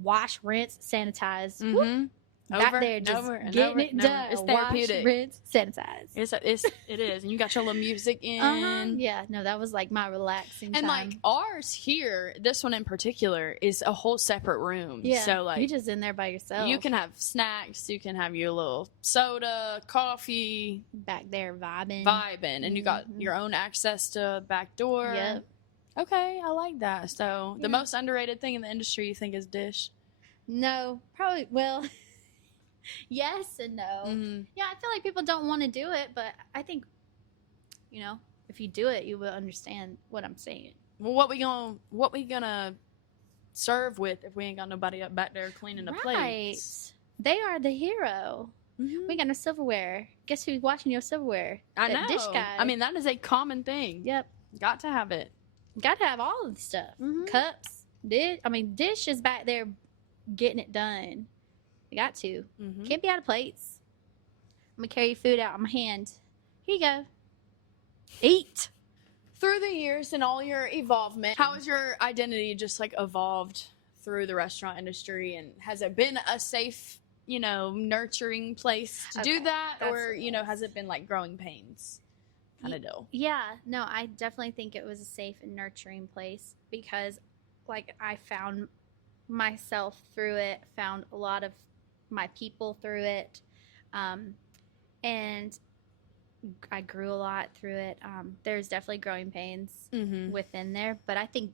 wash, rinse, sanitize. Whoop. Back there, just getting it done. It's therapeutic. Wash, rinse, sanitize. It is. And you got your little music in. Yeah, no, that was like my relaxing and time. like ours here, this one in particular, is a whole separate room. Yeah, so like you're just in there by yourself. You can have snacks, you can have your little soda, coffee. Back there vibing. And you got your own access to back door. Yep. Okay, I like that. So the most underrated thing in the industry you think is dish? No, probably, well... Yes and no. Yeah, I feel like people don't want to do it, but I think, if you do it, you will understand what I'm saying. Well, what we gonna serve with if we ain't got nobody up back there cleaning the plates? They are the hero. We got no silverware. Guess who's washing your silverware? I know. Dish guy. I mean, that is a common thing. Yep. Got to have it. Got to have all of the stuff. Cups. Dish is back there getting it done. You got to. Can't be out of plates. I'm going to carry your food out on my hand. Here you go. Eat. Through the years and all your evolvement, how has your identity just like evolved through the restaurant industry? And has it been a safe, nurturing place to do that? Or, has it been like growing pains kind of deal? Yeah. No, I definitely think it was a safe and nurturing place because like I found myself through it, found a lot of my people through it, and I grew a lot through it. There's definitely growing pains within there, but I think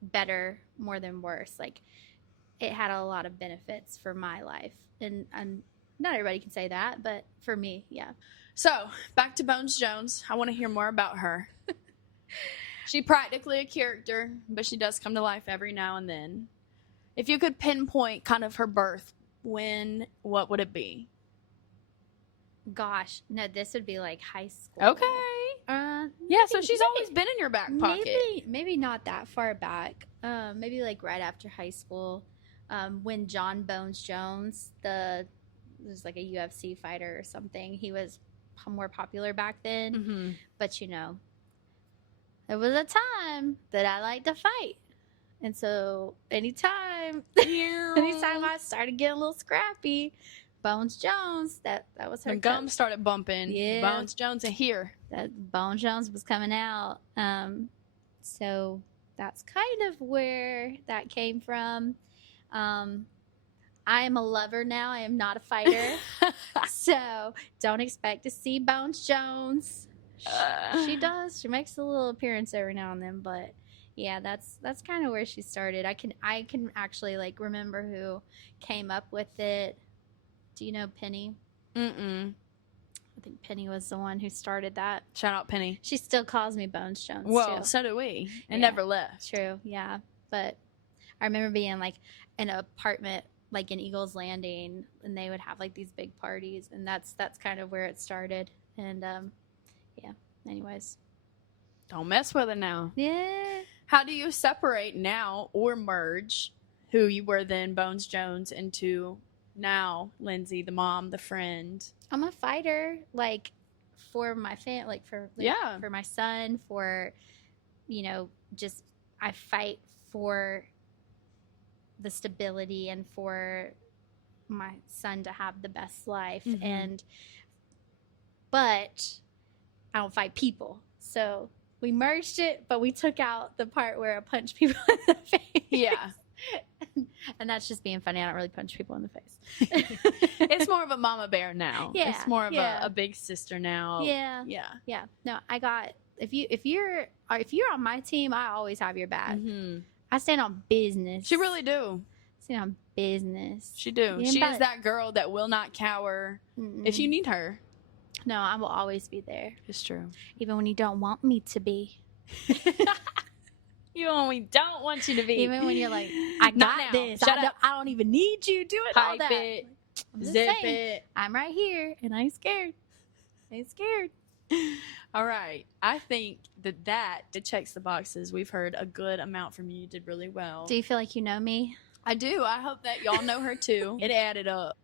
better more than worse. Like it had a lot of benefits for my life, and not everybody can say that, but for me, yeah. So back to Bones Jones. I want to hear more about her. She's practically a character, but she does come to life every now and then. If you could pinpoint kind of her birth, what would it be? Gosh, no, this would be like high school. Okay. Yeah, so she's always been in your back pocket. Maybe not that far back. Maybe like right after high school, when John Bones Jones, was like a UFC fighter or something. He was more popular back then. But there was a time that I liked to fight. And so anytime I started getting a little scrappy, Bones Jones. That was her Her gums started bumping. Yeah. Bones Jones and here. That Bones Jones was coming out. So that's kind of where that came from. I am a lover now. I am not a fighter. So don't expect to see Bones Jones. She does. She makes a little appearance every now and then, but yeah, that's kind of where she started. I can actually like remember who came up with it. Do you know Penny? Mm-mm. I think Penny was the one who started that. Shout out Penny. She still calls me Bones Jones. Well, too. so do we. And Yeah. never left. True, yeah. But I remember being like in an apartment like in Eagles Landing, and they would have like these big parties, and that's kind of where it started. And yeah. Anyways. Don't mess with it now. Yeah. How do you separate now or merge who you were then, Bones Jones, into now Lindsay, the mom, the friend? I'm a fighter, like for my family, Yeah. for my son, for just I fight for the stability and for my son to have the best life. Mhm. But I don't fight people, so we merged it, but we took out the part where I punch people in the face. Yeah. And that's just being funny. I don't really punch people in the face. It's more of a mama bear now. Yeah, It's more of yeah. a big sister now. Yeah. Yeah. Yeah. No, I got if you're on my team, I always have your back. Mm-hmm. I stand on business. She really do. stand on business. She do. Yeah, She but- is that girl that will not cower if you need her. No, I will always be there, It's true. even when you don't want me to be. You only don't want you to be. Even when you're like, I Not got now. this. Shut I up. don't even need you doing all Pipe that. it. I'm just Zip saying, it. I'm right here, and I ain't scared. I ain't scared. All right. I think that checks the boxes. We've heard a good amount from you. You did really well. Do you feel like you know me? I do. I hope that y'all know her too. It added up.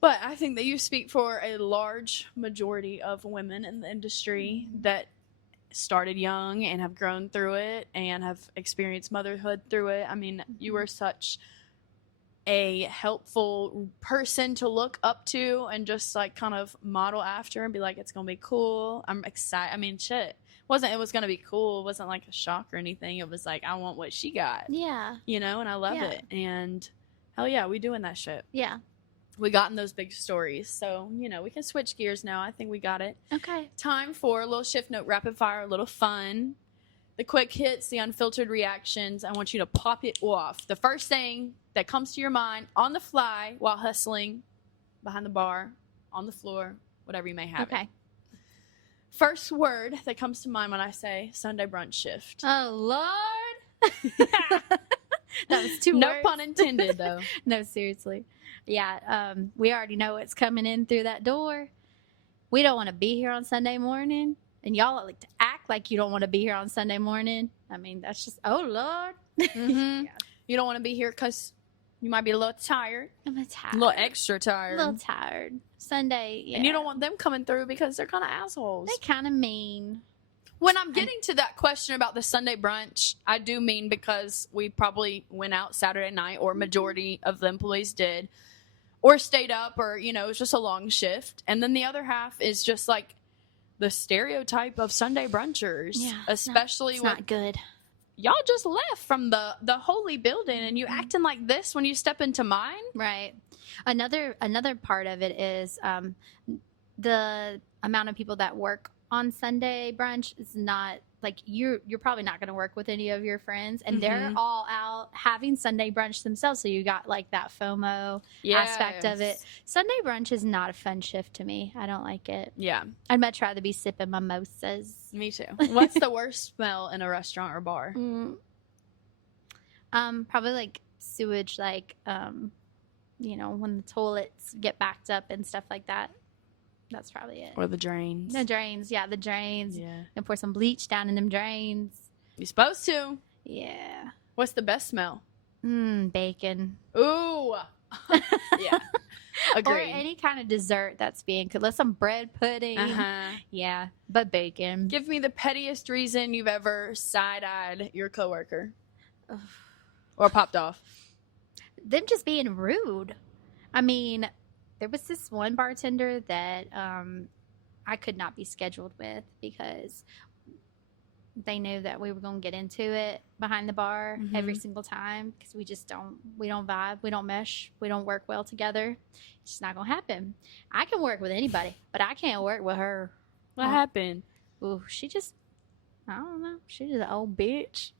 But I think that you speak for a large majority of women in the industry that started young and have grown through it and have experienced motherhood through it. I mean, you were such a helpful person to look up to and just like kind of model after and be like, it's gonna be cool. I'm excited. I mean, shit. It was gonna be cool. It wasn't like a shock or anything. It was like, I want what she got. Yeah. And I love Yeah. it. And hell yeah, we doing that shit. Yeah. We got in those big stories. So, we can switch gears now. I think we got it. Okay. Time for a little shift note, rapid fire, a little fun. The quick hits, the unfiltered reactions. I want you to pop it off. The first thing that comes to your mind on the fly while hustling, behind the bar, on the floor, whatever you may have. Okay. It. First word that comes to mind when I say Sunday brunch shift. Oh, Lord. That was two No words. pun intended, though. No, seriously. Yeah, we already know what's coming in through that door. We don't want to be here on Sunday morning. And y'all like to act like you don't want to be here on Sunday morning. I mean, that's just, oh, Lord. Mm-hmm. Yeah. You don't want to be here because you might be a little tired. I'm tired. A little extra tired. A little tired. Sunday, yeah. And you don't want them coming through because they're kind of assholes. They kind of mean. When I'm getting to that question about the Sunday brunch, I do mean because we probably went out Saturday night, or majority of the employees did, or stayed up, or, it was just a long shift. And then the other half is just like the stereotype of Sunday brunchers, Yeah. especially It's when not good. y'all just left from the holy building and you acting like this when you step into mine. Right. Another part of it is the amount of people that work on Sunday brunch is not like you're probably not going to work with any of your friends, and they're all out having Sunday brunch themselves. So you got like that FOMO aspect of it. Sunday brunch is not a fun shift to me. I don't like it. Yeah, I'd much rather be sipping mimosas. me too. What's the worst smell in a restaurant or bar? Probably like sewage, like when the toilets get backed up and stuff like that. That's probably it. Or the drains. The drains, yeah, the drains. Yeah. And pour some bleach down in them drains. You're supposed to. Yeah. What's the best smell? Bacon. Ooh. Yeah. Or Agreed. any kind of dessert that's being cooked. Like some bread pudding. Uh-huh. Yeah, but bacon. Give me the pettiest reason you've ever side-eyed your coworker. Or popped off. Them just being rude. I mean, there was this one bartender that I could not be scheduled with because they knew that we were going to get into it behind the bar every single time because we don't vibe, we don't mesh, we don't work well together. It's just not going to happen. I can work with anybody, but I can't work with her. What happened? Ooh, I don't know. She's an old bitch.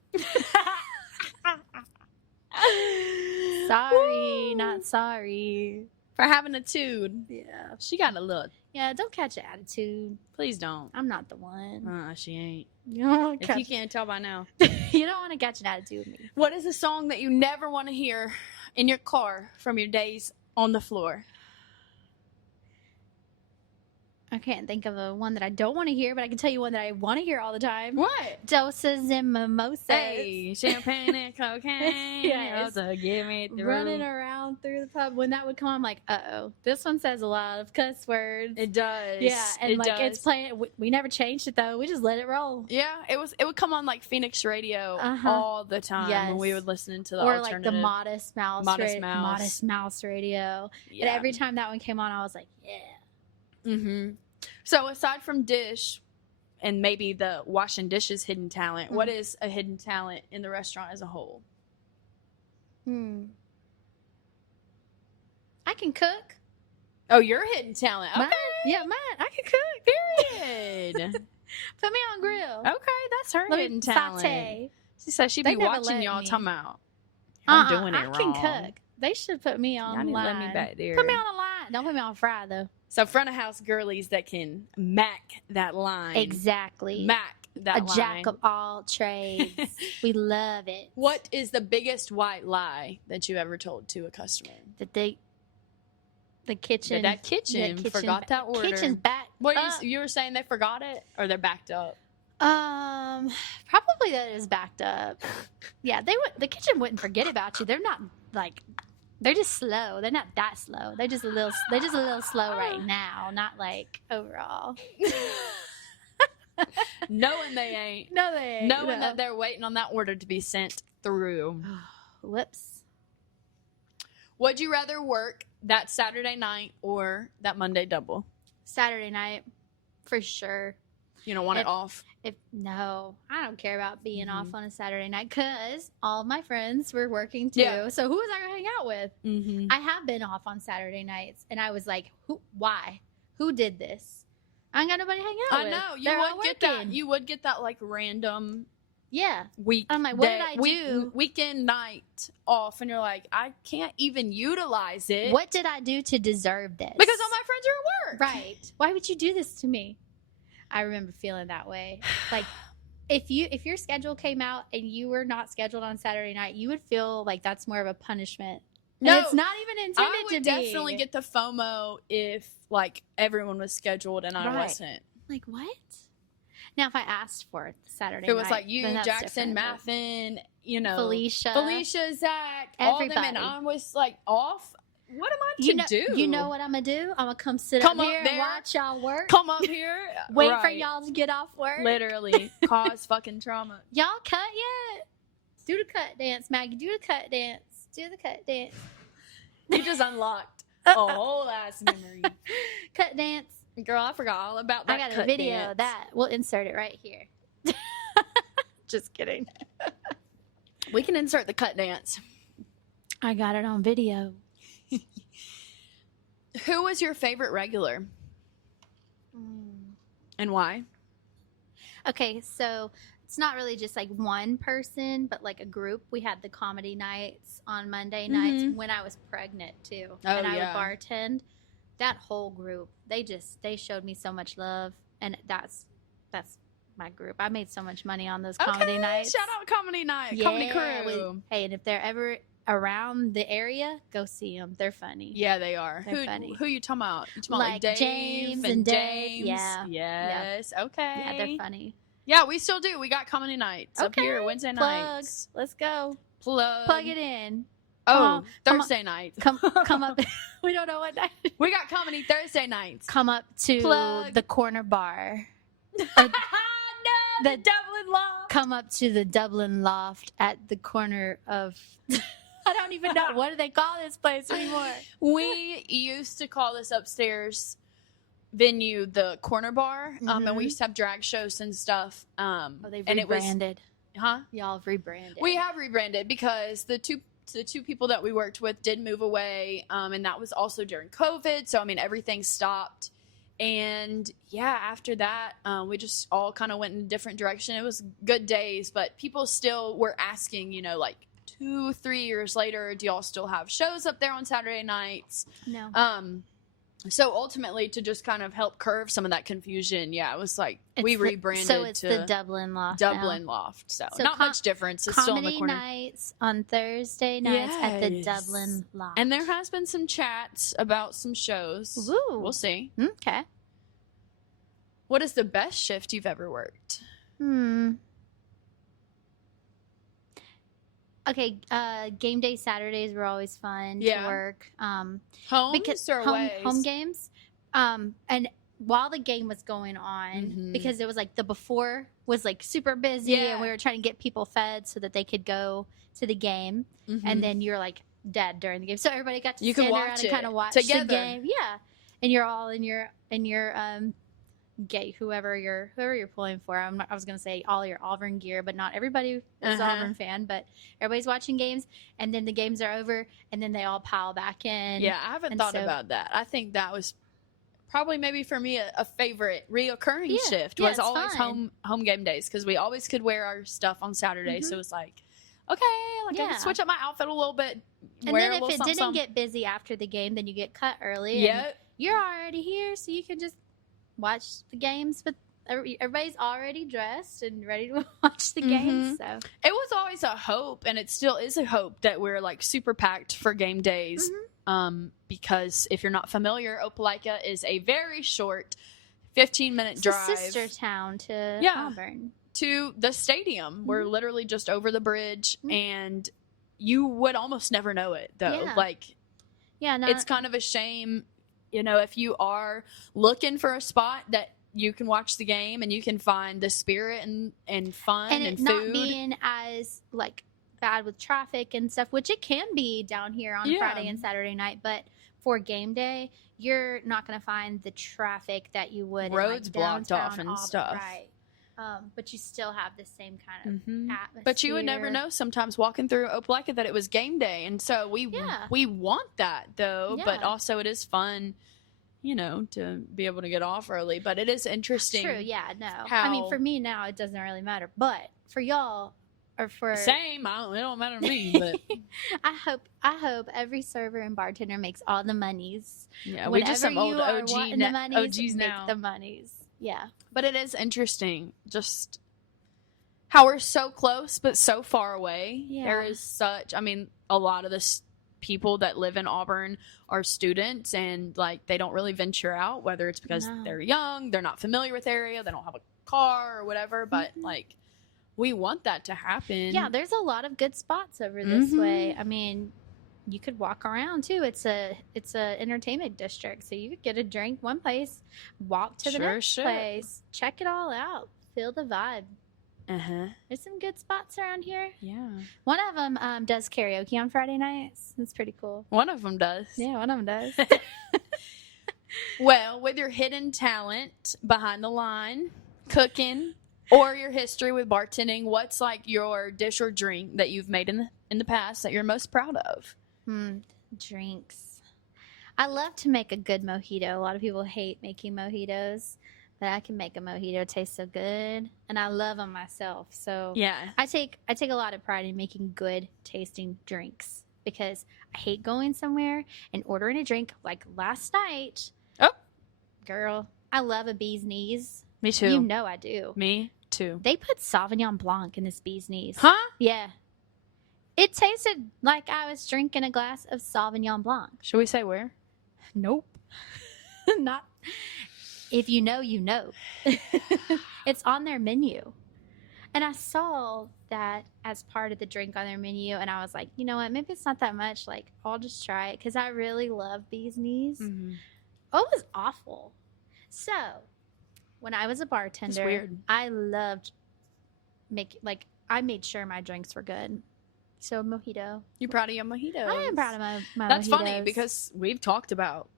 Sorry, not sorry. For having a tude. Yeah. She got a look. Yeah, don't catch an attitude. Please don't. I'm not the one. She ain't. You don't want to If catch, you can't tell by now. you don't want to catch an attitude with me. What is a song that you never want to hear in your car from your days on the floor? I can't think of a one that I don't want to hear, but I can tell you one that I want to hear all the time. What? Doses and mimosas. Hey, champagne and cocaine. Yes. To get me through. Running around through the pub. When that would come, I'm like, uh-oh. This one says a lot of cuss words. It does. Yeah, and it does. it's playing. We never changed it, though. We just let it roll. Yeah, it would come on like Phoenix radio all the time when we would listen to the or alternative. like the Modest Mouse. Modest Mouse radio. Yeah. And every time that one came on, I was like, yeah. Mm-hmm. So aside from Dish and maybe the washing dishes hidden talent, what is a hidden talent in the restaurant as a whole? I can cook. Oh, you're a hidden talent. Okay. Mine. I can cook. Period. Put me on grill. Okay, that's her hidden talent. Saute. She says she'd They be never watching let y'all me. talking about I'm doing it I wrong. can cook. They should put me on Y'all need to line. let me back there. Put me on a line. Don't put me on fry, though. So front of house girlies that can mac that line. Exactly. Mac that a line. jack of all trades. We love it. What is the biggest white lie that you ever told to a customer? That the kitchen. That kitchen forgot that order. Kitchen's back. What up. you were saying they forgot it or they're backed up? Probably that it is backed up. Yeah, the kitchen wouldn't forget about you. They're not like, they're just slow. They're not that slow. They're just a little slow right now, not like overall. Knowing they ain't. No, they ain't. Knowing that they're waiting on that order to be sent through. Whoops. Would you rather work that Saturday night or that Monday double? Saturday night, for sure. You don't want it off? No, I don't care about being off on a Saturday night because all of my friends were working too. Yeah. So who was I going to hang out with? Mm-hmm. I have been off on Saturday nights, and I was like, why? Who did this? I ain't got nobody to hang out with. I know. They're all would get that. working. You would get that like random week. I'm like, what did I do? Weekend night off, and you're like, I can't even utilize it. What did I do to deserve this? Because all my friends are at work. Right. Why would you do this to me? I remember feeling that way. Like, if your schedule came out and you were not scheduled on Saturday night, you would feel like that's more of a punishment. No, and it's not even intended I would to be. definitely get the FOMO if like everyone was scheduled and I wasn't. Like, what? Now, if I asked for it Saturday If it was night, like you, then that's Jackson, different. Mathin, you know, Felicia, Zach, all them, and I was like off. What am I to do? You know what I'm gonna do? I'm gonna come sit Come up up here there. and watch y'all work. Come up here, Wait for right. y'all to get off work. Literally cause fucking trauma. Y'all cut yet? Do the cut dance, Maggie. Do the cut dance. Do the cut dance. You just unlocked a whole ass memory. Cut dance. Girl, I forgot all about that. I got cut a video dance. of that. We'll insert it right here. Just kidding. We can insert the cut dance. I got it on video. Who was your favorite regular? And why? Okay, so it's not really just like one person, but like a group. We had the comedy nights on Monday nights when I was pregnant too. And I would bartend. That whole group, they showed me so much love, and that's my group. I made so much money on those comedy nights. Shout out comedy night, comedy crew. Hey, and if they're ever around the area, go see them. They're funny. Yeah, they are. They're funny. Who you talking about? You talking about Like Dave James and Dave. James? Yeah. Yes. Okay. Yeah, they're funny. Yeah, we still do. We got comedy nights up here Wednesday nights. Let's go. Plug it in. Oh, Come on. Thursday nights. Come up. We don't know what night. We got comedy Thursday nights. Come up to Plug. the corner bar. No, the Dublin Loft. Come up to the Dublin Loft at the corner of I don't even know. What do they call this place anymore? We used to call this upstairs venue the Corner Bar, and we used to have drag shows and stuff. They've and rebranded. Huh? Y'all have rebranded. We have rebranded because the two people that we worked with did move away, and that was also during COVID. So I mean, everything stopped. And yeah, after that, we just all kind of went in a different direction. It was good days, but people still were asking, you know, like 2-3 years later, do y'all still have shows up there on Saturday nights? No. So ultimately, to just kind of help curve some of that confusion, yeah, it was like we rebranded so it's to the Dublin Loft. Dublin now. Loft. So So not much difference. It's still in the Comedy corner. nights on Thursday nights at the Yes. Dublin Loft. And there has been some chats about some shows. Ooh. We'll see. Okay. What is the best shift you've ever worked? Okay, game day Saturdays were always fun to work. Homes home or aways? games. And while the game was going on, because it was like the before was like super busy, and we were trying to get people fed so that they could go to the game, and then you're like dead during the game, so everybody got to You could stand watch around and it kind of watch together. the game. Yeah, and you're all in your whoever you're pulling for. I was gonna say all your Auburn gear, but not everybody is an Auburn fan. But everybody's watching games, and then the games are over, and then they all pile back in. Yeah, I haven't thought about that. I think that was probably maybe for me a favorite reoccurring shift was it's always fun. home game days, because we always could wear our stuff on Saturday. So it was like, okay, I can switch up my outfit a little bit. And wear then a if it little didn't something. get busy after the game, then you get cut early. and Yep. You're already here, so you can just watch the games. But everybody's already dressed and ready to watch the games. So It was always a hope, and it still is a hope, that we're like super packed for game days. Because if you're not familiar, Opelika is a very short 15-minute it's drive a sister town to Auburn. to the stadium. We're literally just over the bridge, and you would almost never know it, though. Yeah. Like, Yeah, it's kind of a shame, you know, if you are looking for a spot that you can watch the game and you can find the spirit and fun and and it food. not being as like bad with traffic and stuff, which it can be down here on Friday and Saturday night, but for game day, you're not going to find the traffic that you would Roads in, like, blocked off downtown and Auburn, stuff. right? But you still have the same kind of atmosphere. But you would never know sometimes walking through Opelika that it was game day. And so we want that, though. Yeah. But also it is fun, you know, to be able to get off early. But it is interesting. True, yeah, no. How- I mean, for me now, it doesn't really matter. But for y'all, or for... Same. It don't matter to me. But I hope every server and bartender makes all the monies. yeah, we just some Whenever old you are OG wanting the monies, OGs make now. the monies. Yeah. But it is interesting just how we're so close but so far away. Yeah. There is such, I mean, a lot of the people that live in Auburn are students, and like they don't really venture out, whether it's because they're young, they're not familiar with the area, they don't have a car or whatever, but like we want that to happen. Yeah, there's a lot of good spots over this way. I mean, you could walk around too. It's a entertainment district, so you could get a drink one place, walk to the next place, check it all out, feel the vibe. There's some good spots around here. Yeah. One of them does karaoke on Friday nights. It's pretty cool. One of them does. Yeah, one of them does. Well, with your hidden talent behind the line, cooking, or your history with bartending, what's like your dish or drink that you've made in the past that you're most proud of? Drinks. I love to make a good mojito. A lot of people hate making mojitos, but I can make a mojito taste so good, and I love them myself. So Yeah. I take a lot of pride in making good tasting drinks, because I hate going somewhere and ordering a drink like last night. Oh, girl, I love a bee's knees. Me too. You know I do. Me too. They put Sauvignon Blanc in this bee's knees. Huh? Yeah. It tasted like I was drinking a glass of Sauvignon Blanc. Should we say where? Nope. Not. If you know, you know. It's on their menu. And I saw that as part of the drink on their menu, and I was like, you know what? Maybe it's not that much. Like, I'll just try it, because I really love bee's knees. Oh, it was awful. So, when I was a bartender, That's weird. I loved I made sure my drinks were good. So mojito. You proud of your mojitos? I am proud of my That's mojitos. funny because we've talked about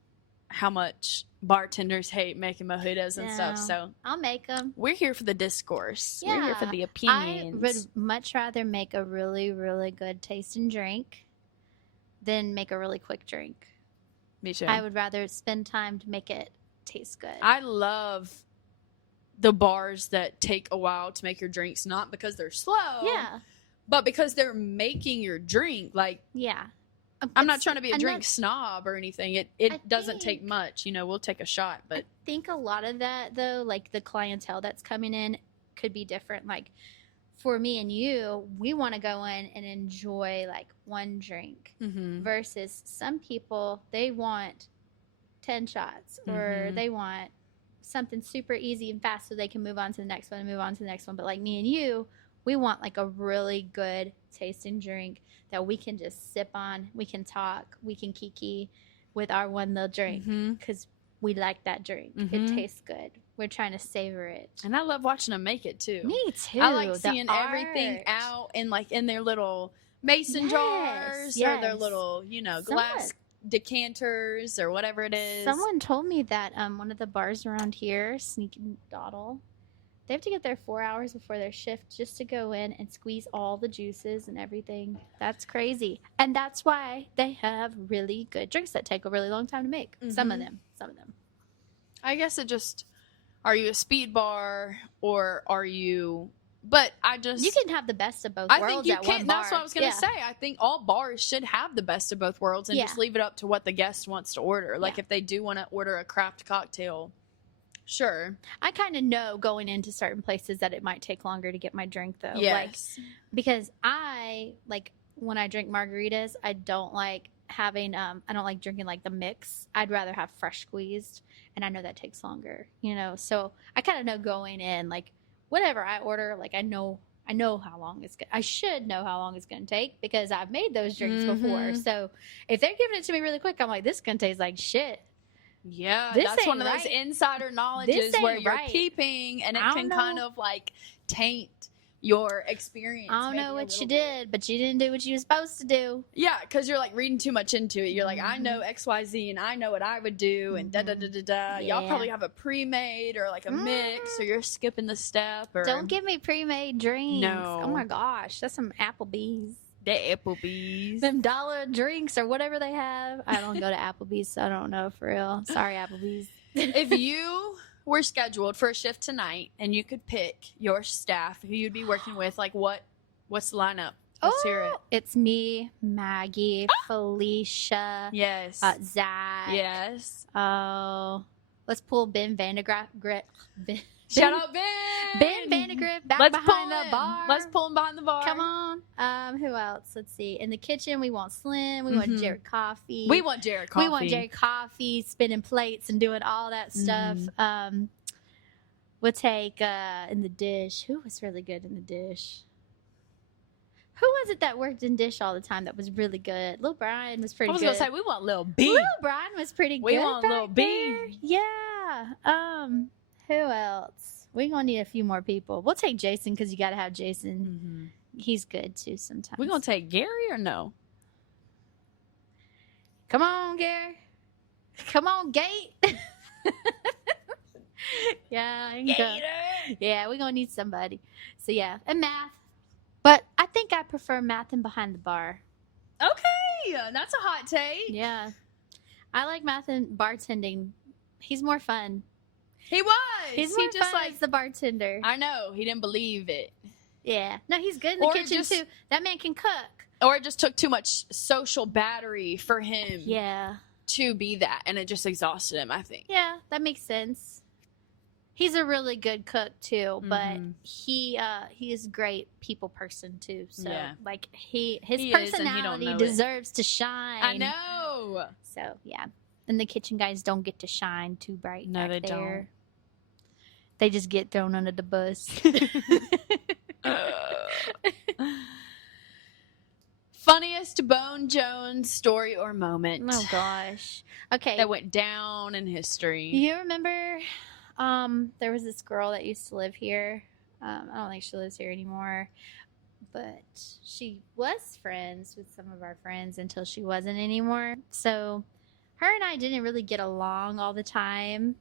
how much bartenders hate making mojitos and stuff. So I'll make them. we're here for the discourse. Yeah. We're here for the opinions. I would much rather make a really, really good tasting drink than make a really quick drink. Me too. I would rather spend time to make it taste good. I love the bars that take a while to make your drinks, not because they're slow, yeah. but because they're making your drink. Like, Yeah. I'm not trying to be a drink snob or anything. I It doesn't take think- much. You know, we'll take a shot, but I think a lot of that, though, like the clientele that's coming in could be different. Like for me and you, we want to go in and enjoy like one drink versus some people, they want 10 shots or they want something super easy and fast so they can move on to the next one and move on to the next one. But like me and you, we want like a really good tasting drink that we can just sip on. We can talk, we can kiki with our one little drink because we like that drink. It tastes good. We're trying to savor it. and I love watching them make it too. Me too. I like The seeing everything art. out in their little mason jars or their little, glass decanters or whatever it is. Someone told me that one of the bars around here, Sneak and Dawdle, they have to get there 4 hours before their shift just to go in and squeeze all the juices and everything. That's crazy. And that's why they have really good drinks that take a really long time to make. Some of them. I guess it just, are you a speed bar or are you, but I just, You can have the best of both I worlds think you at can. one bar. That's what I was going to say. I think all bars should have the best of both worlds and just leave it up to what the guest wants to order. Like if they do want to order a craft cocktail, sure. I kind of know going into certain places that it might take longer to get my drink, though. Yes. Like, because I, like, when I drink margaritas, I don't like having, I don't like drinking, like, the mix. I'd rather have fresh squeezed, and I know that takes longer, So I kind of know going in, like, whatever I order, like, I know how long I should know how long it's going to take because I've made those drinks before. So if they're giving it to me really quick, I'm like, this is going to taste like shit. Yeah, This that's one ain't of those right. insider knowledges This ain't where you're right. peeping and it I can don't kind know. of like taint your experience. I don't maybe know a what little you bit. did, but you didn't do what you were supposed to do. Yeah, because you're like reading too much into it. You're like, I know XYZ and I know what I would do and da da da da da. Y'all Yeah. probably have a pre-made or like a mix or you're skipping the step or Don't give me pre-made drinks. No. Oh my gosh, that's some Applebee's. the Applebee's. Them dollar drinks or whatever they have. I don't go to Applebee's, so I don't know for real. Sorry, Applebee's. If you were scheduled for a shift tonight and you could pick your staff who you'd be working with, like what's the lineup? Let's hear it. It's me, Maggie, Felicia, Yes. Zach. Yes. Oh, let's pull Ben Vandegraff. Shout out Ben. Ben Vandegraff back Let's behind pull the him. bar. Let's pull him behind the bar. Come on. Who else? Let's see. In the kitchen, we want Slim. We want Jared Coffee. We want Jared Coffee. We want Jared Coffee spinning plates and doing all that stuff. We'll take in the dish. Who was really good in the dish? Who was it that worked in dish all the time that was really good? Lil Brian was pretty I was good. gonna say we want Lil B. Lil Brian was pretty good. We want back Lil B. there. Yeah. Who else? We're gonna need a few more people. We'll take Jason because you got to have Jason. He's good too sometimes. We gonna take Gary or no? Come on, Gary. Come on, Gate. Yeah, yeah, we're gonna need somebody. So yeah, and math. But I think I prefer math and behind the bar. Okay, that's a hot take. Yeah, I like math and bartending. He's more fun. He was. He's he more just fun like as the bartender. I know he didn't believe it, Yeah, no, he's good in the Or kitchen just- too. That man can cook. or it just took too much social battery for him. Yeah, To be that, and it just exhausted him. I think. yeah, that makes sense. He's a really good cook too, but he is a great people person too. So Yeah. like his He is, and he don't personality know it. deserves to shine. I know. So yeah, and the kitchen guys don't get to shine too bright. No, back they there. don't. They just get thrown under the bus. Funniest Bone Jones story or moment Oh gosh. Okay. that went down in history. You remember there was this girl that used to live here. I don't think she lives here anymore. but she was friends with some of our friends until she wasn't anymore. So her and I didn't really get along all the time.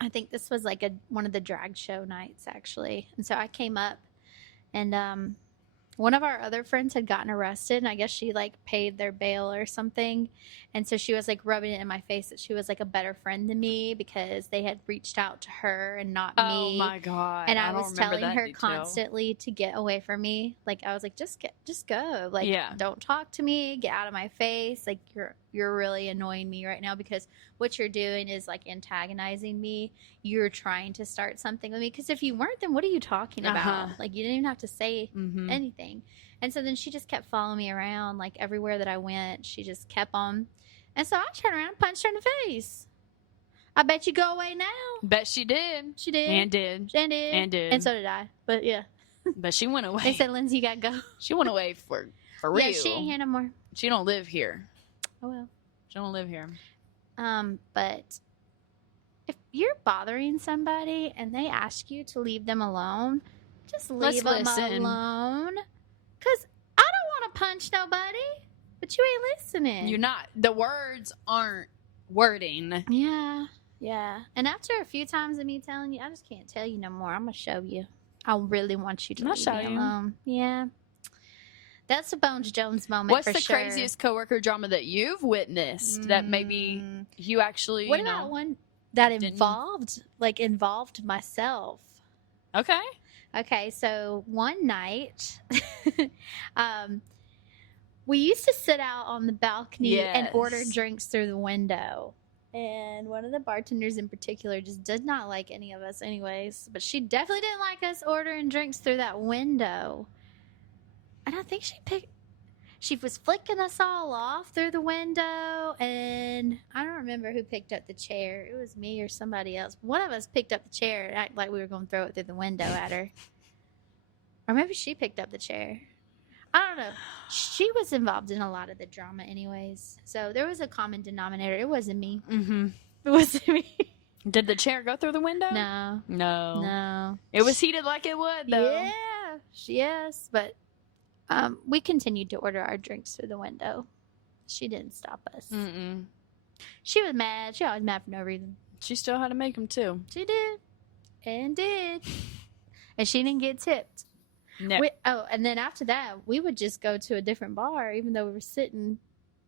I think this was like one of the drag show nights, actually. And so I came up, and one of our other friends had gotten arrested, and I guess she like paid their bail or something. And so she was like rubbing it in my face that she was like a better friend than me because they had reached out to her and not me. Oh my God. And I was telling her detail. constantly to get away from me. Like I was like, just go. Like, don't talk to me. Get out of my face. Like you're really annoying me right now because what you're doing is like antagonizing me. You're trying to start something with me. Because if you weren't, then what are you talking about? Like you didn't even have to say anything. And so then she just kept following me around. Like everywhere that I went, she just kept on. And so I turned around and punched her in the face. I bet you go away now. Bet she did. She did. And did. And did. And did. And so did I. But yeah. But she went away. They said, Lindsay, you got to go. She went away for real. Yeah, she ain't here no more. She don't live here. Oh, well. She don't live here. But if you're bothering somebody and they ask you to leave them alone, just leave them alone. Because I don't want to punch nobody, but you ain't listening. You're not. The words aren't wording. Yeah. Yeah. And after a few times of me telling you, I just can't tell you no more. I'm going to show you. I really want you to leave me alone. Yeah. That's a Bones Jones moment. What's for the sure. craziest coworker drama that you've witnessed that maybe you actually, What about one that involved myself? Okay. Okay, so one night, we used to sit out on the balcony and order drinks through the window. And one of the bartenders in particular just did not like any of us anyways. But she definitely didn't like us ordering drinks through that window. And I think she was flicking us all off through the window. And I don't remember who picked up the chair. It was me or somebody else. One of us picked up the chair and acted like we were going to throw it through the window at her. Or maybe she picked up the chair. I don't know. She was involved in a lot of the drama anyways. So there was a common denominator. It wasn't me. Mm-hmm. It wasn't me. Did the chair go through the window? No. No. It was heated like it would, though. Yeah. Yes. But we continued to order our drinks through the window. She didn't stop us. Mm-mm. She was mad. She always mad for no reason. She still had to make them, too. She did. And did. And she didn't get tipped. No. And then after that, we would just go to a different bar, even though we were sitting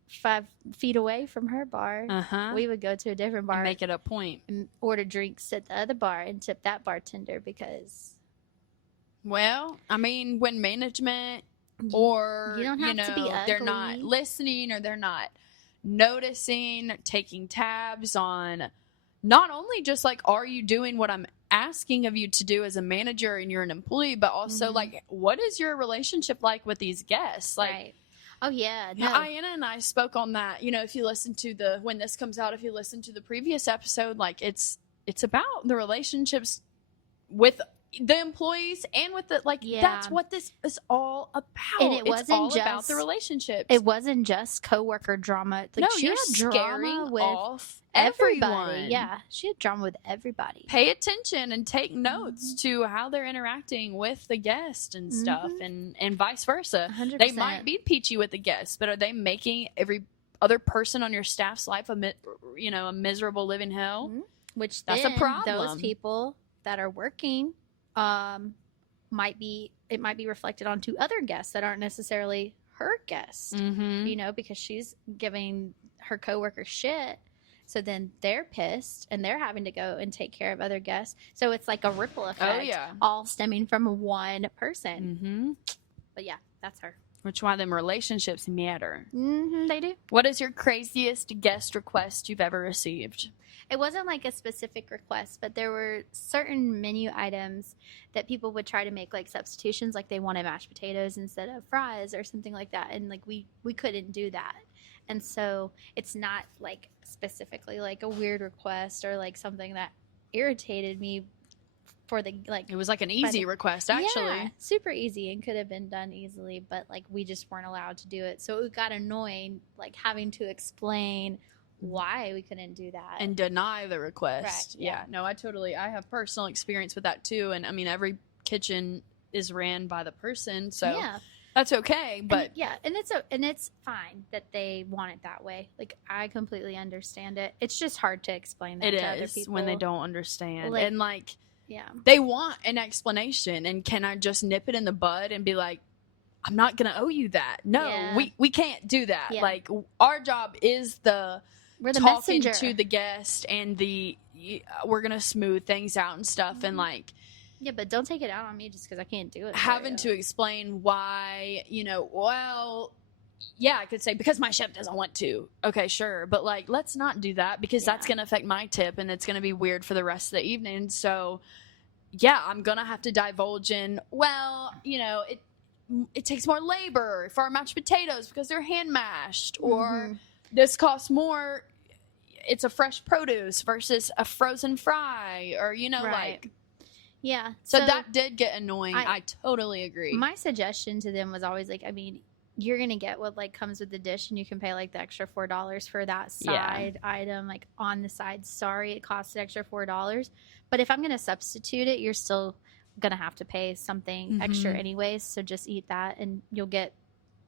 5 feet away from her bar. We would go to a different bar, and make it a point, and order drinks at the other bar and tip that bartender because. Well, I mean, when management or you don't have to be ugly. They're not listening or they're not noticing, taking tabs on. Not only just like, are you doing what I'm asking of you to do as a manager and you're an employee, but also like, what is your relationship like with these guests? Like, right. Oh yeah. No. Ayanna and I spoke on that. You know, if you listen to when this comes out, if you listen to the previous episode, like it's about the relationships with the employees and with the that's what this is all about. And it wasn't all just about the relationships. It wasn't just coworker drama. Like, no, she you're had drama scaring with off everybody. everyone. Yeah, she had drama with everybody. Pay attention and take notes to how they're interacting with the guest and stuff, and vice versa. 100%. They might be peachy with the guest, but are they making every other person on your staff's life a miserable living hell? Which that's a problem. Those people that are working might be reflected onto other guests that aren't necessarily her guests. You know, because she's giving her coworker shit. So then they're pissed and they're having to go and take care of other guests. So it's like a ripple effect, all stemming from one person. But yeah, that's her. Which why them relationships matter. They do. What is your craziest guest request you've ever received? It wasn't like a specific request, but there were certain menu items that people would try to make like substitutions, like they wanted mashed potatoes instead of fries or something like that. And like we couldn't do that. And so it's not like specifically like a weird request or like something that irritated me for the like. It was like an easy request, actually. Yeah, super easy and could have been done easily, but like we just weren't allowed to do it. So it got annoying, like having to explain why we couldn't do that and deny the request. Right, yeah. No, I have personal experience with that too. And I mean, every kitchen is ran by the person. So Yeah. that's okay. But and it's fine that they want it that way. Like, I completely understand it. It's just hard to explain that it to other is people when they don't understand. Like, And like, yeah. they want an explanation. And can I just nip it in the bud and be like, I'm not going to owe you that. No, Yeah. we can't do that. Yeah. Like, our job is We're the talking messenger. to the guest and we're going to smooth things out and stuff. And like, Yeah, but don't take it out on me just because I can't do it. having to explain why, well, yeah, I could say because my chef doesn't want to. Okay, sure. But like, let's not do that because that's going to affect my tip and it's going to be weird for the rest of the evening. So yeah, I'm going to have to divulge in, well, it takes more labor for our mashed potatoes because they're hand mashed, or this costs more. It's a fresh produce versus a frozen fry, or, Right. like, Yeah. so that did get annoying. I totally agree. My suggestion to them was always like, I mean, you're going to get what like comes with the dish and you can pay like the extra $4 for that side item, like on the side. Sorry, it costs an extra $4. But if I'm going to substitute it, you're still going to have to pay something extra anyways. So just eat that and you'll get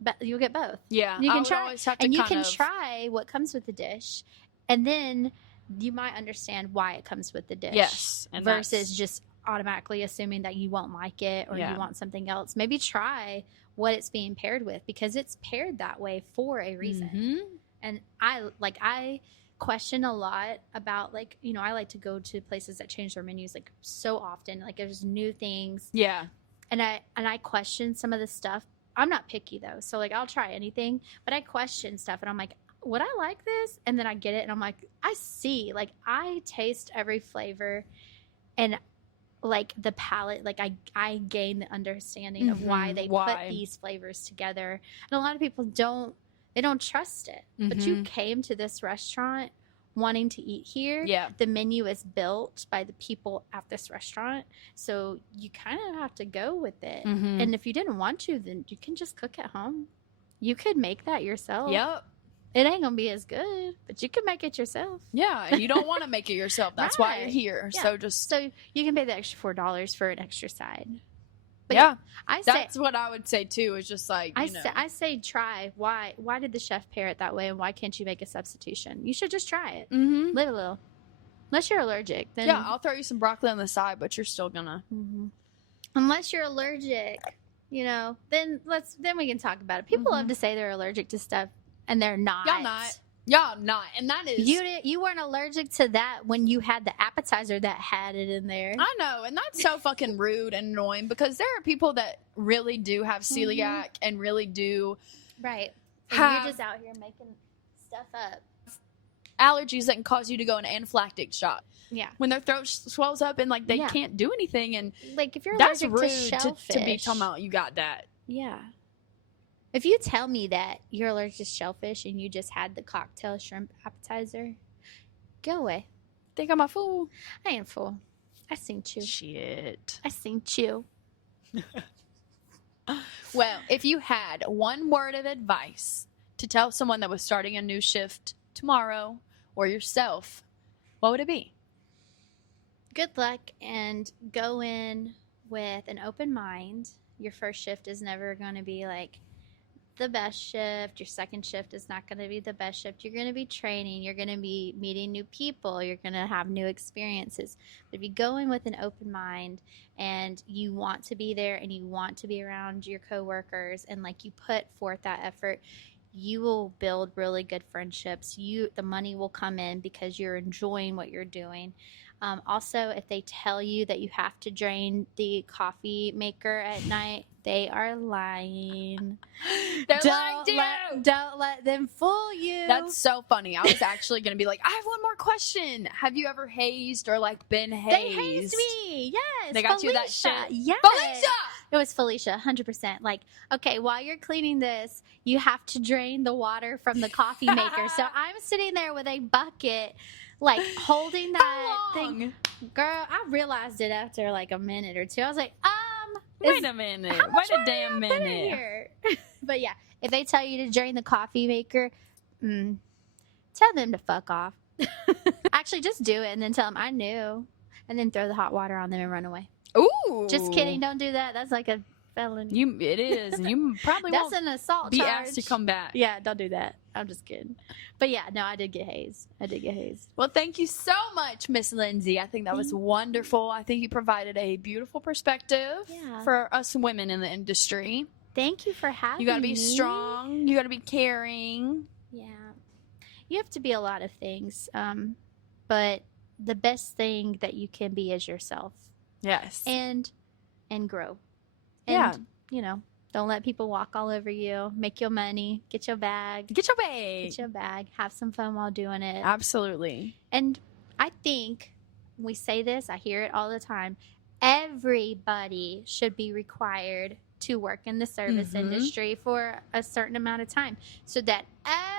both. Yeah. You I can would try, always have to and you kind can of- try what comes with the dish, and then you might understand why it comes with the dish. Yes. And versus that's- just automatically assuming that you won't like it or Yeah. you want something else. Maybe try what it's being paired with, because it's paired that way for a reason. Mhm. And I question a lot about, like, I like to go to places that change their menus like so often. Like, there's new things. Yeah. And I question some of the stuff. I'm not picky though, so like I'll try anything, but I question stuff and I'm like, would I like this? And then I get it and I'm like, I taste every flavor, and like the palate, like I gain the understanding of why they put these flavors together. And a lot of people don't trust it. But you came to this restaurant wanting to eat here. Yeah. The menu is built by the people at this restaurant, so you kind of have to go with it. And if you didn't want to, then you can just cook at home. You could make that yourself. Yep. It ain't gonna be as good, but you can make it yourself. Yeah, and you don't want to make it yourself. That's why you're Right. here. Yeah. So you can pay the extra $4 for an extra side. But yeah, I say that's what I would say too. Is just like, I say try. Why did the chef pair it that way, and why can't you make a substitution? You should just try it. Live a little. Unless you're allergic, then yeah, I'll throw you some broccoli on the side, but you're still gonna. Unless you're allergic, then we can talk about it. People love to say they're allergic to stuff, and they're not. Y'all not, and that is You weren't allergic to that when you had the appetizer that had it in there. I know, and that's so fucking rude and annoying, because there are people that really do have celiac and really do Right. And have you're just out here making stuff up. allergies that can cause you to go into anaphylactic shock. Yeah. When their throat swells up and like they Yeah. can't do anything, and Like, if you're that's allergic rude to shellfish, to be talking about you got that. Yeah. If you tell me that you're allergic to shellfish and you just had the cocktail shrimp appetizer, go away. Think I'm a fool? I ain't a fool. I seen you. Shit. I seen you. Well, if you had one word of advice to tell someone that was starting a new shift tomorrow, or yourself, what would it be? Good luck, and go in with an open mind. Your first shift is never going to be like the best shift. Your second shift is not going to be the best shift. You're going to be training. You're going to be meeting new people. You're going to have new experiences. But if you go in with an open mind and you want to be there and you want to be around your coworkers, and like you put forth that effort, you will build really good friendships. The money will come in because you're enjoying what you're doing. Also, if they tell you that you have to drain the coffee maker at night, they are lying. They're like, dude. Don't let them fool you. That's so funny. I was actually going to be like, I have one more question. Have you ever hazed or like been hazed? They hazed me. Yes. They got you that shit? Yes. Felicia! It was Felicia, 100%. Like, okay, while you're cleaning this, you have to drain the water from the coffee maker. So I'm sitting there with a bucket, like holding that How long? thing. Girl, I realized it after like a minute or two. I was like, Wait a minute. how much Wait a water damn I put in minute. here? But yeah, if they tell you to drain the coffee maker, tell them to fuck off. Actually, just do it and then tell them I knew, and then throw the hot water on them and run away. Ooh. Just kidding. Don't do that. That's like a felony. It is. And you probably That's won't an assault be charge. asked to come back. Yeah, don't do that. I'm just kidding. But yeah, no, I did get hazed. Well, thank you so much, Miss Lindsay. I think that was wonderful. I think you provided a beautiful perspective for us women in the industry. Thank you for having me. You got to be strong. You got to be caring. Yeah. You have to be a lot of things. But the best thing that you can be is yourself. Yes. And grow. Yeah. And, you know, don't let people walk all over you. Make your money. Get your bag. Get your bag. Get your bag. Have some fun while doing it. Absolutely. And I think we say this, I hear it all the time. Everybody should be required to work in the service industry for a certain amount of time so that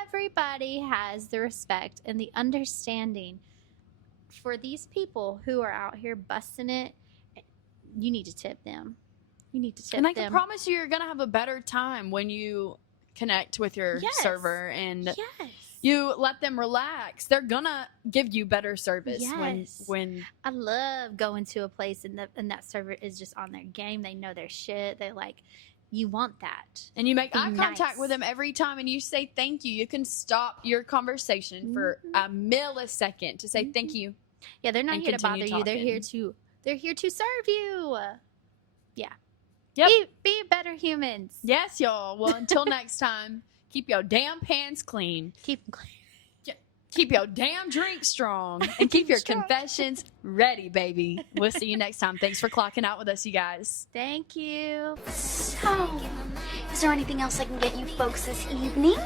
everybody has the respect and the understanding for these people who are out here busting it. You need to tip them. You need to tip them. And I can promise you, you're going to have a better time when you connect with your server and you let them relax. They're going to give you better service when I love going to a place and that server is just on their game. They know their shit. They like, you want that. And you make eye nice. contact with them every time and you say thank you. You can stop your conversation for a millisecond to say thank you. Yeah, they're not and here to bother continue you. talking. They're here to serve you. Yeah. Yep. Be better humans. Yes, y'all. Well, until next time, keep your damn pants clean. Keep them clean. Keep your damn drink strong. And keep your confessions ready, baby. We'll see you next time. Thanks for clocking out with us, you guys. Thank you. So, is there anything else I can get you folks this evening?